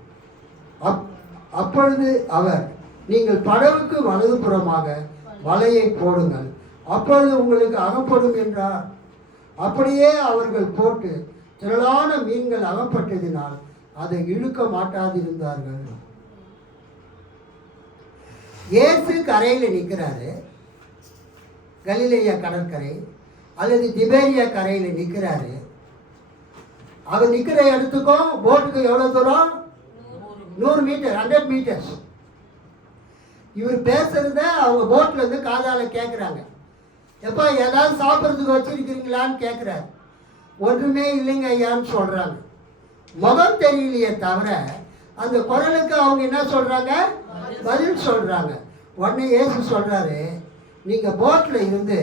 அப்பொழுது அவர், நீங்கள் படவுக்கு வலதுபுறமாக வலையை போடுங்கள், அப்பொழுது உங்களுக்கு அகப்படும் என்றார். அப்படியே அவர்கள் போட்டு திரளான மீன்கள் அகப்பட்டதினால் அதை இழுக்க மாட்டாதிருந்தார்கள். இயேசு கரையில் நிற்கிறாரு, கலிலேயா கடற்கரை அல்லது திபேரியா கரையில் நிற்கிறாரு. அவர் நிற்கிற இடத்துக்கும் போட்டுக்கு எவ்வளோ தூரம்? 100 மீட்டர், 100 மீட்டர்ஸ். இவர் பேசுறத அவங்க போட்ல இருந்து காதால கேட்குறாங்க. எப்போ ஏதாவது சாப்பிட்றதுக்கு வச்சிருக்கிறீங்களான்னு கேட்குறாரு. ஒன்றுமே இல்லைங்க ஐயான்னு சொல்கிறாங்க. முகம் தெரியலையே தவிர அந்த குரலுக்கு அவங்க என்ன சொல்கிறாங்க? பதில் சொல்கிறாங்க. உடனே இயேசு சொல்கிறாரு, நீங்கள் போட்டில் இருந்து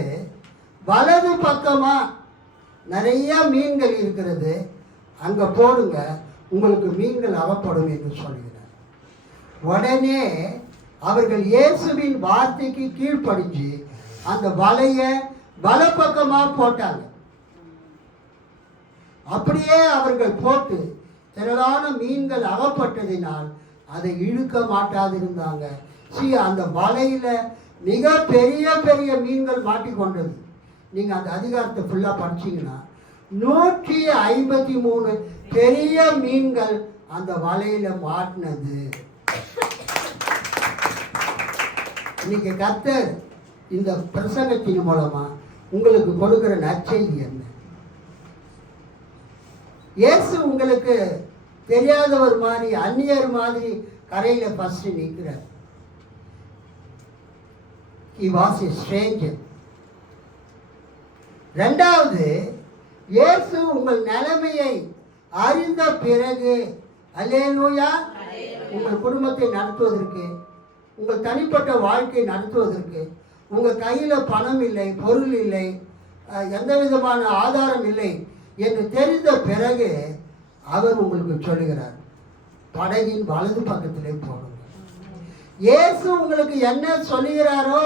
வலது பக்கமாக நிறைய மீன்கள் இருக்கிறது, அங்கே போடுங்க, உங்களுக்கு மீன்கள் அகப்படும் என்று சொல்கிறார். உடனே அவர்கள் இயேசுவின் வார்த்தைக்கு கீழ்ப்படிஞ்சு அந்த வலையை வலப்பக்கமாக போட்டாங்க. அப்படியே அவர்கள் போட்டு திரளான மீன்கள் அகப்பட்டதினால் அதை இழுக்க மாட்டாதிருந்தாங்க. அந்த வலையில மிக பெரிய பெரிய மீன்கள் மாட்டிக்கொண்டது. நீங்க அந்த அதிகாரத்தை ஃபுல்லா படிச்சீங்கன்னா 153 பெரிய மீன்கள் அந்த வலையில மாட்டினது. இன்னைக்கு கர்த்தர் இந்த பிரசங்கத்தின் மூலமா உங்களுக்கு கொடுக்கிற நற்செய்தி என்ன? இயேசு உங்களுக்கு தெரியாதவர் மாதிரி, அந்நியர் மாதிரி கரையில ஃபர்ஸ்ட் நிற்கிறார். He was a stranger. ரெண்டாவது, இயேசு உங்கள் நிலைமையை அறிந்த பிறகு, அல்லேலூயா, உங்கள் குடும்பத்தை நடத்துவதற்கு, உங்கள் தனிப்பட்ட வாழ்க்கை நடத்துவதற்கு, உங்கள் கையில் பணம் இல்லை, பொருள் இல்லை, எந்த விதமான ஆதாரம் இல்லை என்று தெரிந்த பிறகு அவர் உங்களுக்கு சொல்லுகிறார், படகின் வலது பக்கத்திலே போகணும். இயேசு உங்களுக்கு என்ன சொல்லுகிறாரோ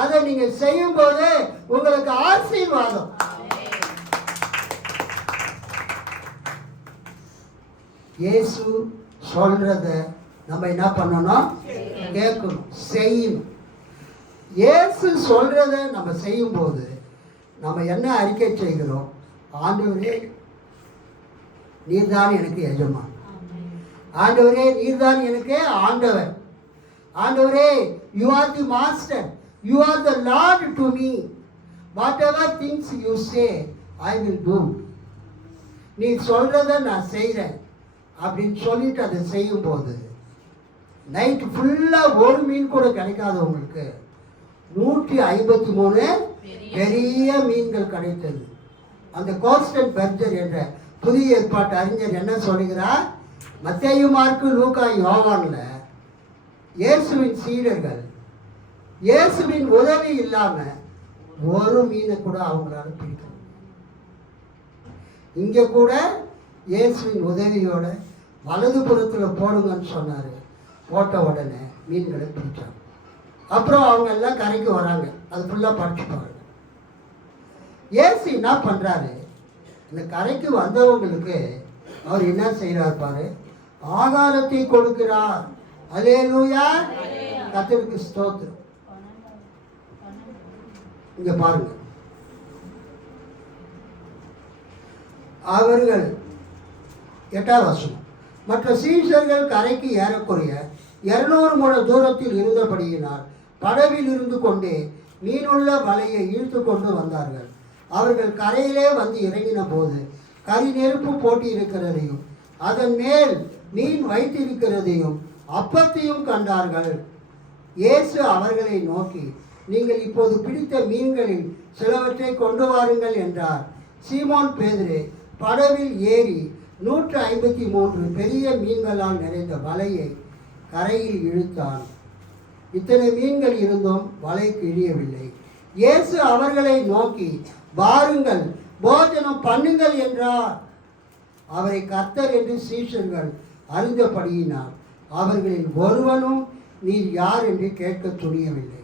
அதை நீங்க செய்யும் போது உங்களுக்கு ஆசீர்வாதம். இயேசு சொல்றத நம்ம என்ன பண்ணணும்? கேட்கணும், செய்யணும். இயேசு சொல்றத நம்ம செய்யும் போது நம்ம என்ன அறிக்கை செய்கிறோம்? ஆண்டவரே, நீர்தான் எனக்கு எஜமான். ஆண்டவரே, நீர்தான் எனக்கு ஆண்டவர். ஆண்டவரே, you are the master, you are the Lord to me. Whatever things you say, I will do. நீ சொல்றத நான் செய்கிறேன் அப்படின்னு சொல்லிட்டு அதை செய்யும் போது நைட்டு ஃபுல்லாக ஒரு மீன் கூட கிடைக்காதவங்களுக்கு 153 பெரிய மீன்கள் கிடைத்தது. அந்த கோஸ்டன் பெர்ஜர் என்ற புதிய ஏற்பாட்டு அறிஞர் என்ன சொல்லுகிறார்? மத்தேயு, மார்க்கு, லூக்கா, யோவான்ல இயேசுவின் சீடர்கள் இயேசுவின் உதவி இல்லாம ஒரு மீனை கூட அவங்களால பிடிக்க. இங்க கூட இயேசுவின் உதவியோட வலது புறத்தில் போடுங்கன்னு சொன்னாரு. போட்ட உடனே மீன்களை பிடிச்சாங்க. அப்புறம் அவங்க எல்லாம் கரைக்கு வராங்க. அது ஃபுல்லாக படிச்சுப்பாங்க. இயேசு என்ன பண்றாரு? இந்த கரைக்கு வந்தவங்களுக்கு அவர் என்ன செய்யறார் பாரு, ஆகாரத்தை கொடுக்கிறார். அல்லேலூயா, கர்த்தருக்கு ஸ்தோத்திரம். இங்க பாருங்க, அவர்கள் 8ஆம் வசனம், மற்ற சீஷர்கள் கரைக்கு ஏறக்குறைய 200 முழ தூரத்தில் இருந்தபடியினால் படவில் இருந்து கொண்டே மீனுள்ள வலையை இழுத்து கொண்டு வந்தார்கள். அவர்கள் கரையிலே வந்து இறங்கின போது கரி நெருப்பு போட்டி இருக்கிறதையும் அதன் மேல் மீன் வைத்திருக்கிறதையும் அப்பத்தையும் கண்டார்கள். இயேசு அவர்களை நோக்கி, நீங்கள் இப்போது பிடித்த மீன்களில் சிலவற்றை கொண்டு வாருங்கள் என்றார். சீமோன் பேதுரு படவில் ஏறி 153 பெரிய மீன்களால் நிறைந்த வலையை கரையில் இழுத்தான். இத்தனை மீன்கள் இருந்தும் வலை கிழியவில்லை. இயேசு அவர்களை நோக்கி, வாருங்கள், போஜனம் பண்ணுங்கள் என்றார். அவரை கர்த்தர் என்று சீஷர்கள் அறிந்தபடியினார் அவர்களில் ஒருவனும் நீர் யார் என்று கேட்க துணியவில்லை.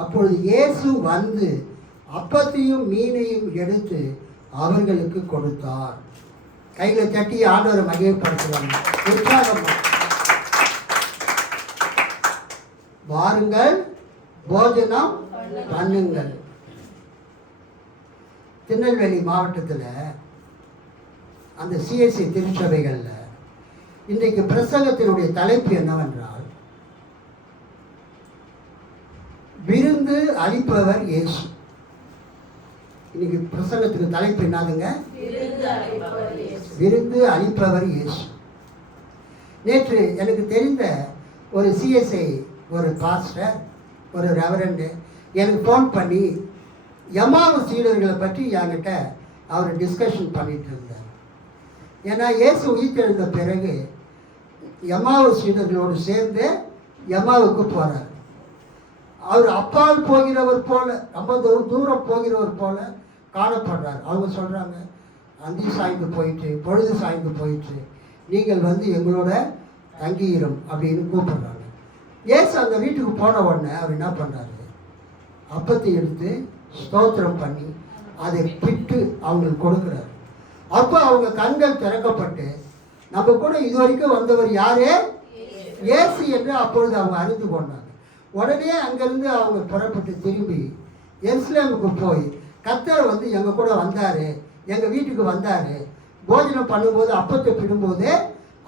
அப்பொழுது இயேசு வந்து அப்பத்தையும் மீனையும் எடுத்து அவர்களுக்கு கொடுத்தார். கையில தட்டி ஆண்டவரை மகிமைப்படுத்துவாங்க. உற்சாகம். வாருங்கள், போஜனம் பண்ணுங்கள். திருநெல்வேலி மாவட்டத்தில் அந்த சிஎஸ்சி திருச்சபைகளில் இன்றைக்கு பிரசங்கத்தினுடைய தலைப்பு என்னவென்றால், விருந்து அளிப்பவர் இயேசு. இன்னைக்கு பிரசங்கத்துக்கு தலைப்பு என்னதுங்க? விருந்து அளிப்பவர் இயேசு. நேற்று எனக்கு தெரிந்த ஒரு சிஎஸ்ஐ, ஒரு பாஸ்டர், ஒரு ரெவரண்டு எனக்கு ஃபோன் பண்ணி எம்மாவு சீடர்களை பற்றி என்கிட்ட அவர் டிஸ்கஷன் பண்ணிட்டு இருந்தார். ஏன்னா இயேசு உயிர்த்தெழுந்த பிறகு எம்மாவு சீடர்களோடு சேர்ந்து எம்மாவுக்கு போகிறார். அவர் அப்பால் போகிறவர் போல, ரொம்ப தூரம் போகிறவர் போல காணப்படுறார். அவங்க சொல்கிறாங்க, அந்தி சாய்ந்து போயிட்டு, பொழுது சாய்ந்து போயிட்டு, நீங்கள் வந்து எங்களோட தங்கியிரும் அப்படின்னு கூப்பிடுறாங்க. இயேசு அந்த வீட்டுக்கு போன உடனே அவர் என்ன பண்ணுறாரு? அப்பத்தை எடுத்து ஸ்தோத்திரம் பண்ணி அதை பிட்டு அவங்களுக்கு கொடுக்குறாரு. அப்போ அவங்க கண்கள் திறக்கப்பட்டு, நம்ம கூட இதுவரைக்கும் வந்தவர் யாரு? இயேசு என்று அப்பொழுது அவங்க அறிந்து கொண்டாங்க. உடனே அங்கேருந்து அவங்க புறப்பட்டு திரும்பி எருசலேமுக்கு போய், கர்த்தர் வந்து எங்கள் கூட வந்தார், எங்கள் வீட்டுக்கு வந்தார், போஜனம் பண்ணும்போது அப்பத்தை பிடும்போது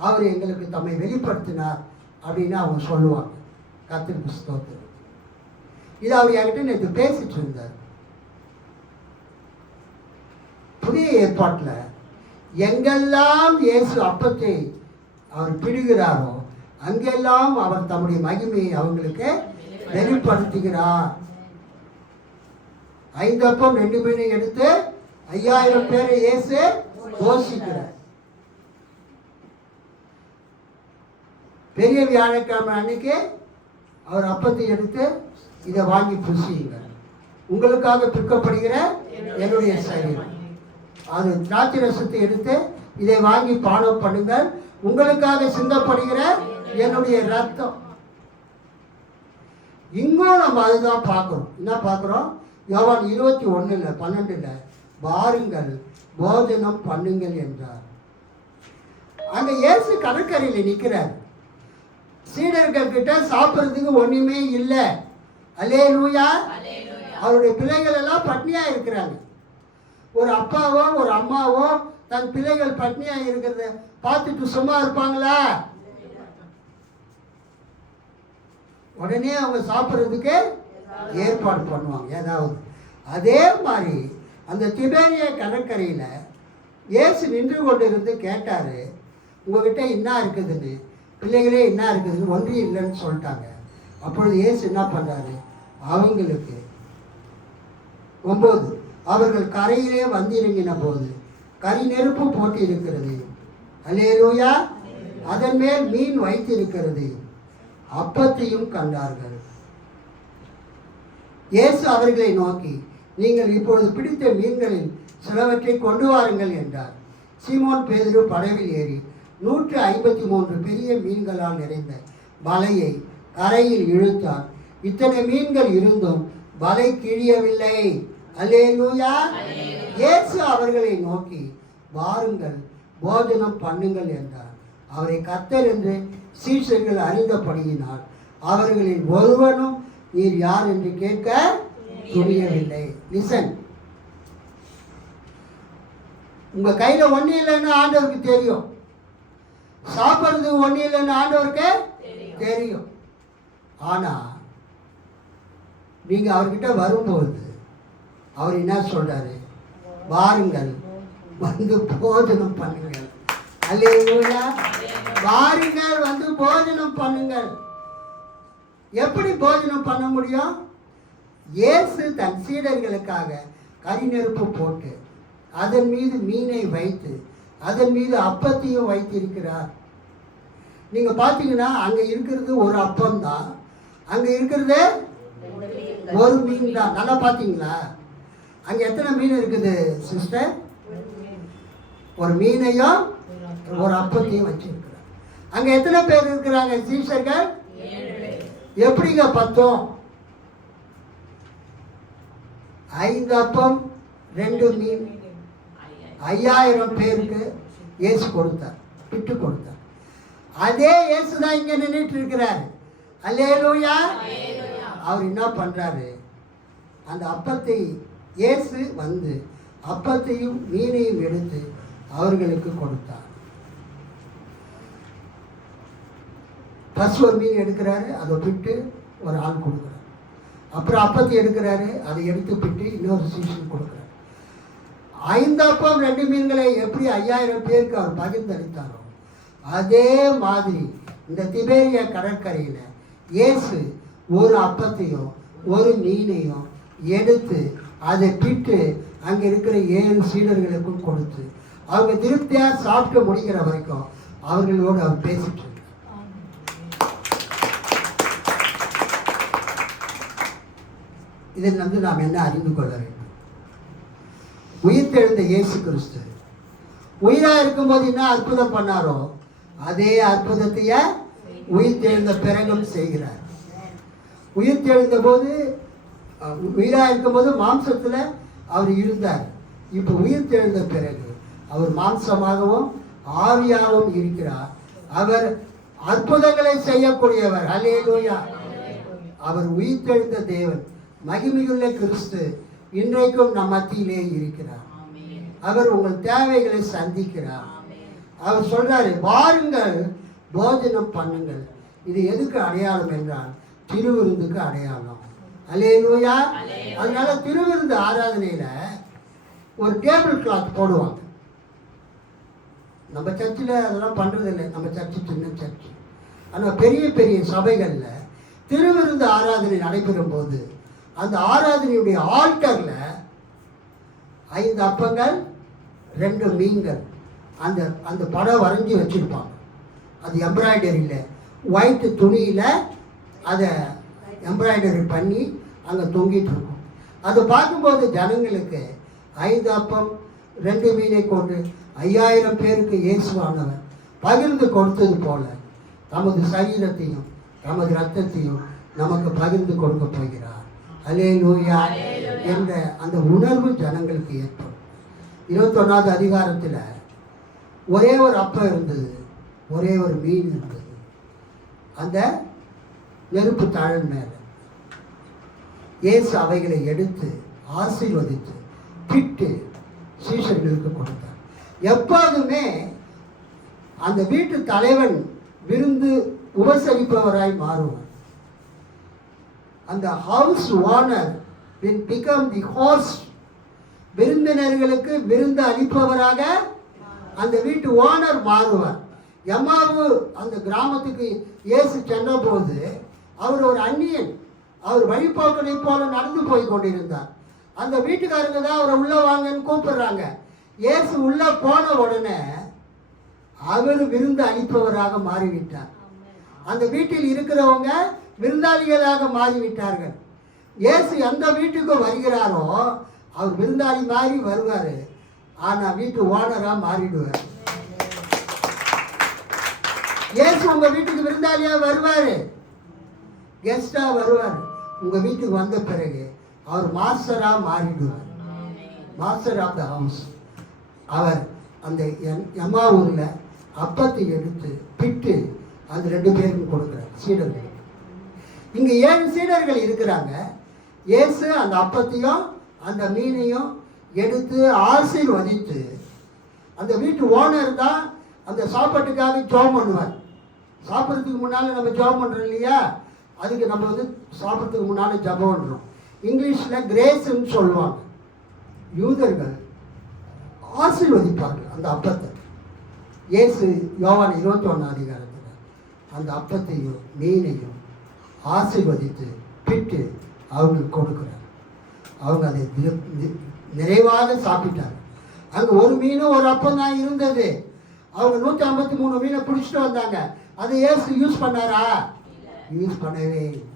அவர் எங்களுக்கு தம்மை வெளிப்படுத்தினார் அப்படின்னு அவங்க சொல்லுவாங்க. கர்த்தருக்கு ஸ்தோத்திரம். இது அவர் என்கிட்ட நேற்று பேசிட்டு இருந்தார். புதிய ஏற்பாட்டில் எங்கெல்லாம் இயேசு அப்பத்தை அவர் பிடுகிறாரோ அங்கெல்லாம் அவர் தம்முடைய மகிமையை அவங்களுக்கு வெளிப்படுத்துகிறார். 5 அப்பம் 2 மீனை எடுத்து 5000 பேரை இயேசு போஷிக்கிறார். பெரிய வியாழக்கிழமை அன்னைக்கு அவர் அப்பத்தை எடுத்து இதை வாங்கி புசியுங்க, உங்களுக்காக பிற்கப்படுகிற என்னுடைய சரீரம். அது திராட்சை ரசத்தை எடுத்து இதை வாங்கி பானம் பண்ணுங்கள், உங்களுக்காக சிந்தப்படுகிற என்னுடைய ரத்தம். இங்கும் நம்ம அதுதான் பார்க்குறோம். என்ன பார்க்குறோம்? யோவான் 21:12 வாருங்கள் போஜனம் பண்ணுங்கள் என்றார். அங்க இயேசு கடற்கரையில் நிற்கிறார். சீடர்கள் கிட்ட சாப்பிட்றதுக்கு ஒண்ணுமே இல்லை. அல்லேலூயா. அவருடைய பிள்ளைகள் எல்லாம் பட்னியா இருக்கிறாங்க. ஒரு அப்பாவோ ஒரு அம்மாவோ தன் பிள்ளைகள் பட்னியா இருக்கிறத பார்த்துட்டு சும்மா இருப்பாங்களா? உடனே அவங்க சாப்பிட்றதுக்கு ஏற்பாடு பண்ணுவாங்க ஏதாவது. அதே மாதிரி அந்த திபேரிய கடற்கரையில் இயேசு நின்று கொண்டு இருந்து கேட்டார், உங்ககிட்ட என்ன இருக்குதுன்னு. பிள்ளைகளே என்ன இருக்குதுன்னு ஒன்றும் இல்லைன்னு சொல்லிட்டாங்க. அப்பொழுது இயேசு என்ன பண்ணுறாரு? அவங்களுக்கு 9 அவர்கள் கரையிலே வந்திறங்கின போது கரி நெருப்பு போட்டு இருக்கிறது, அல்லேலூயா, அதன் மேல் மீன் வைத்திருக்கிறது, அப்பத்தையும் கண்டார்கள். இயேசு அவர்களை நோக்கி, நீங்கள் இப்பொழுது பிடித்த மீன்களில் சிலவற்றை கொண்டு வாருங்கள் என்றார். சீமோன் பேதுரு படவில் ஏறி 153 பெரிய மீன்களால் நிறைந்த வலையை கரையில் இழுத்தார். இத்தனை மீன்கள் இருந்தும் வலை கிழியவில்லை. அல்லேலூயா. இயேசு அவர்களை நோக்கி, வாருங்கள் போஜனம் பண்ணுங்கள் என்றார். அவரை கர்த்தர் என்று சீஷர்கள் அறிந்தபடியினால் அவர்களில் ஒருவனும் நீர் யார் என்று கேட்க துணியவில்லை. லிசன், உங்க கையில ஒண்ணு இல்லைன்னு ஆண்டவருக்கு தெரியும். சாப்பிட்றதுக்கு ஒண்ணு இல்லைன்னு ஆண்டவருக்கு தெரியும். ஆனா நீங்க அவர்கிட்ட வரும்போது அவர் என்ன சொல்றாரு? வாருங்கள் வந்து போஜனம் பண்ணுங்கள். அல்லேலூயா. வாருங்கள் வந்து போஜனம் பண்ணுங்கள். எப்படி போஜனம் பண்ண முடியும்? இயேசு தன் சீடர்களுக்காக கரி நெருப்பு போட்டு அதன் மீது மீனை வைத்து அதன் மீது அப்பத்தையும் வைத்திருக்கிறார். நீங்க பார்த்தீங்கன்னா அங்க இருக்கிறது ஒரு அப்பம் தான், அங்க இருக்கிறது ஒரு மீன் தான். நல்லா பார்த்தீங்களா? அங்க எத்தனை மீன் இருக்குது சிஸ்டர்? ஒரு மீனையும் ஒரு அப்பத்தையும் வச்சிருக்கிறார். அங்க எத்தனை பேர் இருக்கிறாங்க சீஷர்கள்? எப்படிங்க பத்தோம்? 5 அப்பம் 2 மீன் 5000 பேருக்கு இயேசு கொடுத்தார், விட்டு கொடுத்தார். அதே இயேசு தான் இங்க நின்றுட்டு இருக்கிறார். அல்லேலூயா. அவர் என்ன பண்றாரு? அந்த அப்பத்தை இயேசு வந்து அப்பத்தையும் மீனையும் எடுத்து அவர்களுக்கு கொடுத்தார். ஃபர்ஸ்ட் ஒரு மீன் எடுக்கிறாரு, அதை விட்டு ஒரு ஆள் கொடுக்குறாரு. அப்புறம் அப்பத்தை எடுக்கிறாரு, அதை எடுத்து விட்டு இன்னொரு சீசன் கொடுக்குறாரு. 5 அப்பம் 2 மீன்களை எப்படி 5000 பேருக்கு அவர் பகிர்ந்தளித்தாரோ அதே மாதிரி இந்த திபேரிய கடற்கரையில் இயேசு ஒரு அப்பத்தையும் ஒரு மீனையும் எடுத்து அதை பிட்டு அங்கே இருக்கிற 7 சீடர்களுக்கும் கொடுத்து அவங்க திருப்தியாக சாப்பிட்டு முடிக்கிற வரைக்கும் அவர்களோடு அவர் பேசிட்டு இருக்கார். இதில் வந்து நாம் என்ன அறிந்து கொள்ள வேண்டும்? உயிர்த்தெழுந்த இயேசு கிறிஸ்து உயிராக இருக்கும்போது என்ன அற்புதம் பண்ணாரோ அதே அற்புதத்தைய உயிர்த்தெழுந்த பிறகும் செய்கிறார். உயிர்த்தெழுந்த போது உயிராக இருக்கும்போது மாம்சத்தில் அவர் இருந்தார். இப்போ உயிர்த்தெழுந்த பிறகு அவர் மாம்சமாகவும் ஆவியாகவும் இருக்கிறார். அவர் அற்புதங்களை செய்யக்கூடியவர். அல்லேலூயா. அவர் உயிர்த்தெழுந்த தேவன், மகிமையுள்ள கிறிஸ்து இன்றைக்கும் நம் மத்தியிலே இருக்கிறார். அவர் உங்கள் தேவைகளை சந்திக்கிறார். அவர் சொல்றாரு, வாருங்கள் போஜனம் பண்ணுங்கள். இது எதுக்கு அடையாளம் என்றால் திருவிருந்துக்கு அடையாளம். அல்லேலூயா. அதனால திருவிருந்து ஆராதனையில ஒரு டேபிள் கிளாத் போடுவாங்க. நம்ம சர்ச்சில் அதெல்லாம் பண்ணுறதில்லை, நம்ம சர்ச்சு சின்ன சர்ச்சு. ஆனால் பெரிய பெரிய சபைகளில் திருவிருந்து ஆராதனை நடைபெறும் போது அந்த ஆராதனையுடைய ஆல்டரில் 5 அப்பங்கள் 2 மீன்கள் அந்த அந்த படம் வரைஞ்சி வச்சுருப்பாங்க. அது எம்ப்ராய்டரியில் ஒயிட் துணியில் அதை எம்ப்ராய்டரி பண்ணி அங்கே தொங்கிட்டு இருக்கும். அதை பார்க்கும்போது ஜனங்களுக்கு 5 அப்பம் 2 மீனை கொண்டு 5000 பேருக்கு இயேசுவானவர் பகிர்ந்து கொடுத்தது போல தமது சரீரத்தையும் தமது ரத்தத்தையும் நமக்கு பகிர்ந்து கொடுக்க போகிறார். அல்லேலூயா என்ற அந்த உணர்வு ஜனங்களுக்கு ஏற்படும். 21வது அதிகாரத்தில் ஒரே ஒரு அப்பம் இருந்தது, ஒரே ஒரு மீன் இருந்தது. அந்த நெருப்பு தாழன் மேலே இயேசு அவைகளை எடுத்து ஆசீர்வதித்து பிட்டு சீஷர்களுக்கு கொடுத்தார். எப்போதுமே அந்த வீட்டு தலைவன் விருந்து உபசரிப்பவராய் மாறுவார். அந்த house owner will become the host. விருந்தினர்களுக்கு விருந்து அளிப்பவராக அந்த வீட்டு ஓனர் மாறுவார். எம்மாவு அந்த கிராமத்துக்கு இயேசு சென்ற போது அவர் ஒரு அந்நியன், அவர் வழிபோக்கனை போல நடந்து போய் கொண்டிருந்தார். அந்த வீட்டுக்காரங்க தான் அவரை உள்ள வாங்கன்னு கூப்பிடுறாங்க. இயேசு உள்ள போன உடனே அவர் விருந்து அளிப்பவராக மாறிவிட்டார். அந்த வீட்டில் இருக்கிறவங்க விருந்தாளிகளாக மாறிவிட்டார்கள். இயேசு எந்த வீட்டுக்கு வருகிறாரோ அவர் விருந்தாளி மாதிரி வருவார், ஆனால் வீட்டு ஓனராக மாறிடுவார். இயேசு உங்கள் வீட்டுக்கு விருந்தாளியாக வருவார், கெஸ்டாக வருவார். உங்கள் வீட்டுக்கு வந்த பிறகு அவர் மாஸ்டராக மாறிடுவார், மாஸ்டர் ஆஃப் த ஹவுஸ். அவர் அந்த எம்மாவூரில் அப்பத்தை எடுத்து பிட்டு அந்த 2 பேருக்கும் கொடுக்குறார், சீடர்கள். இங்கே 7 சீடர்கள் இருக்கிறாங்க. இயேசு அந்த அப்பத்தையும் அந்த மீனையும் எடுத்து ஆசீர்வதித்து அந்த வீட்டு ஓனர் தான் அந்த சாப்பாட்டுக்காக ஜெபம் பண்ணுவார். சாப்பிட்றதுக்கு முன்னால் நம்ம ஜெபம் பண்ணுறோம் இல்லையா, அதுக்கு நம்ம வந்து சாப்பிட்றதுக்கு முன்னால் ஜெபம் பண்ணுறோம். இங்கிலீஷில் கிரேஸ்ன்னு சொல்லுவாங்க. யூதர்கள் ஆசீர்வதிப்பார்கள் அந்த அப்பத்தை. இயேசு யோவான் 21 அதிகாரத்தில் அந்த அப்பத்தையும் மீனையும் ஆசீர்வதித்து பிட்டு அவங்களுக்கு கொடுக்குறார். அவங்க அதை நிறைவாக சாப்பிட்டாங்க. அங்கே ஒரு மீனும் ஒரு அப்பம் தான் இருந்தது. அவங்க 153 மீனை பிடிச்சிட்டு வந்தாங்க. அதை இயேசு யூஸ் பண்ணாரா? யூஸ் பண்ணவே இல்லை.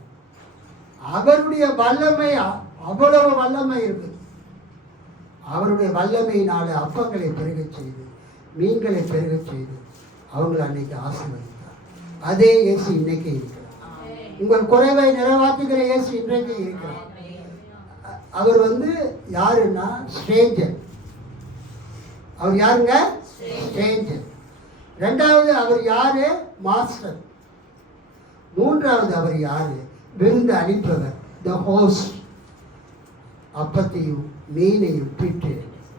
அவருடைய வல்லமை அவ்வளவு வல்லமை இருக்குது. அவருடைய வல்லமையினால அப்பங்களை பெருகச் செய்து மீன்களை பெருகச் செய்து அவங்களை அன்னைக்கு ஆசீர்வதித்தார். அதே இயேசு இன்னைக்கு இருக்கிறார். உங்கள் குறைவை நிறைவாக்குகிற இயேசு இன்றைக்கு இருக்கிறார். அவர் வந்து யாருன்னா ஸ்ட்ரேஞ்சர். அவர் யாருங்க? ஸ்ட்ரேஞ்சர். 2வது அவர் யாரு? மாஸ்டர். 3வது அவர் யாரு? விருந்து அளிப்பவர், த ஹோஸ்ட். அப்பத்தையும் மீனையும் பிட்டு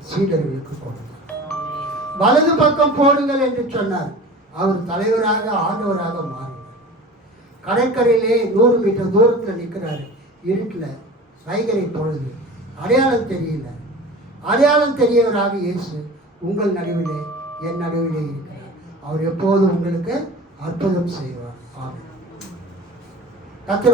சீடர்களுக்கு கொடுத்தார். வலது பக்கம் போடுங்கள் என்று சொன்னார். அவர் தலைவராக ஆண்டவராக மாறினார். கடற்கரையிலே 100 மீட்டர் தூரத்தில் நிற்கிறாரு. இருட்டில் வைகரை பொழுது அடையாளம் தெரியல. அடையாளம் தெரியவராக இயேசு உங்கள் நடுவிலே என் நடுவிலே இருக்கிறார். அவர் எப்போதும் உங்களுக்கு அற்புதம் செய்வார். ஆமென். கர்த்தர்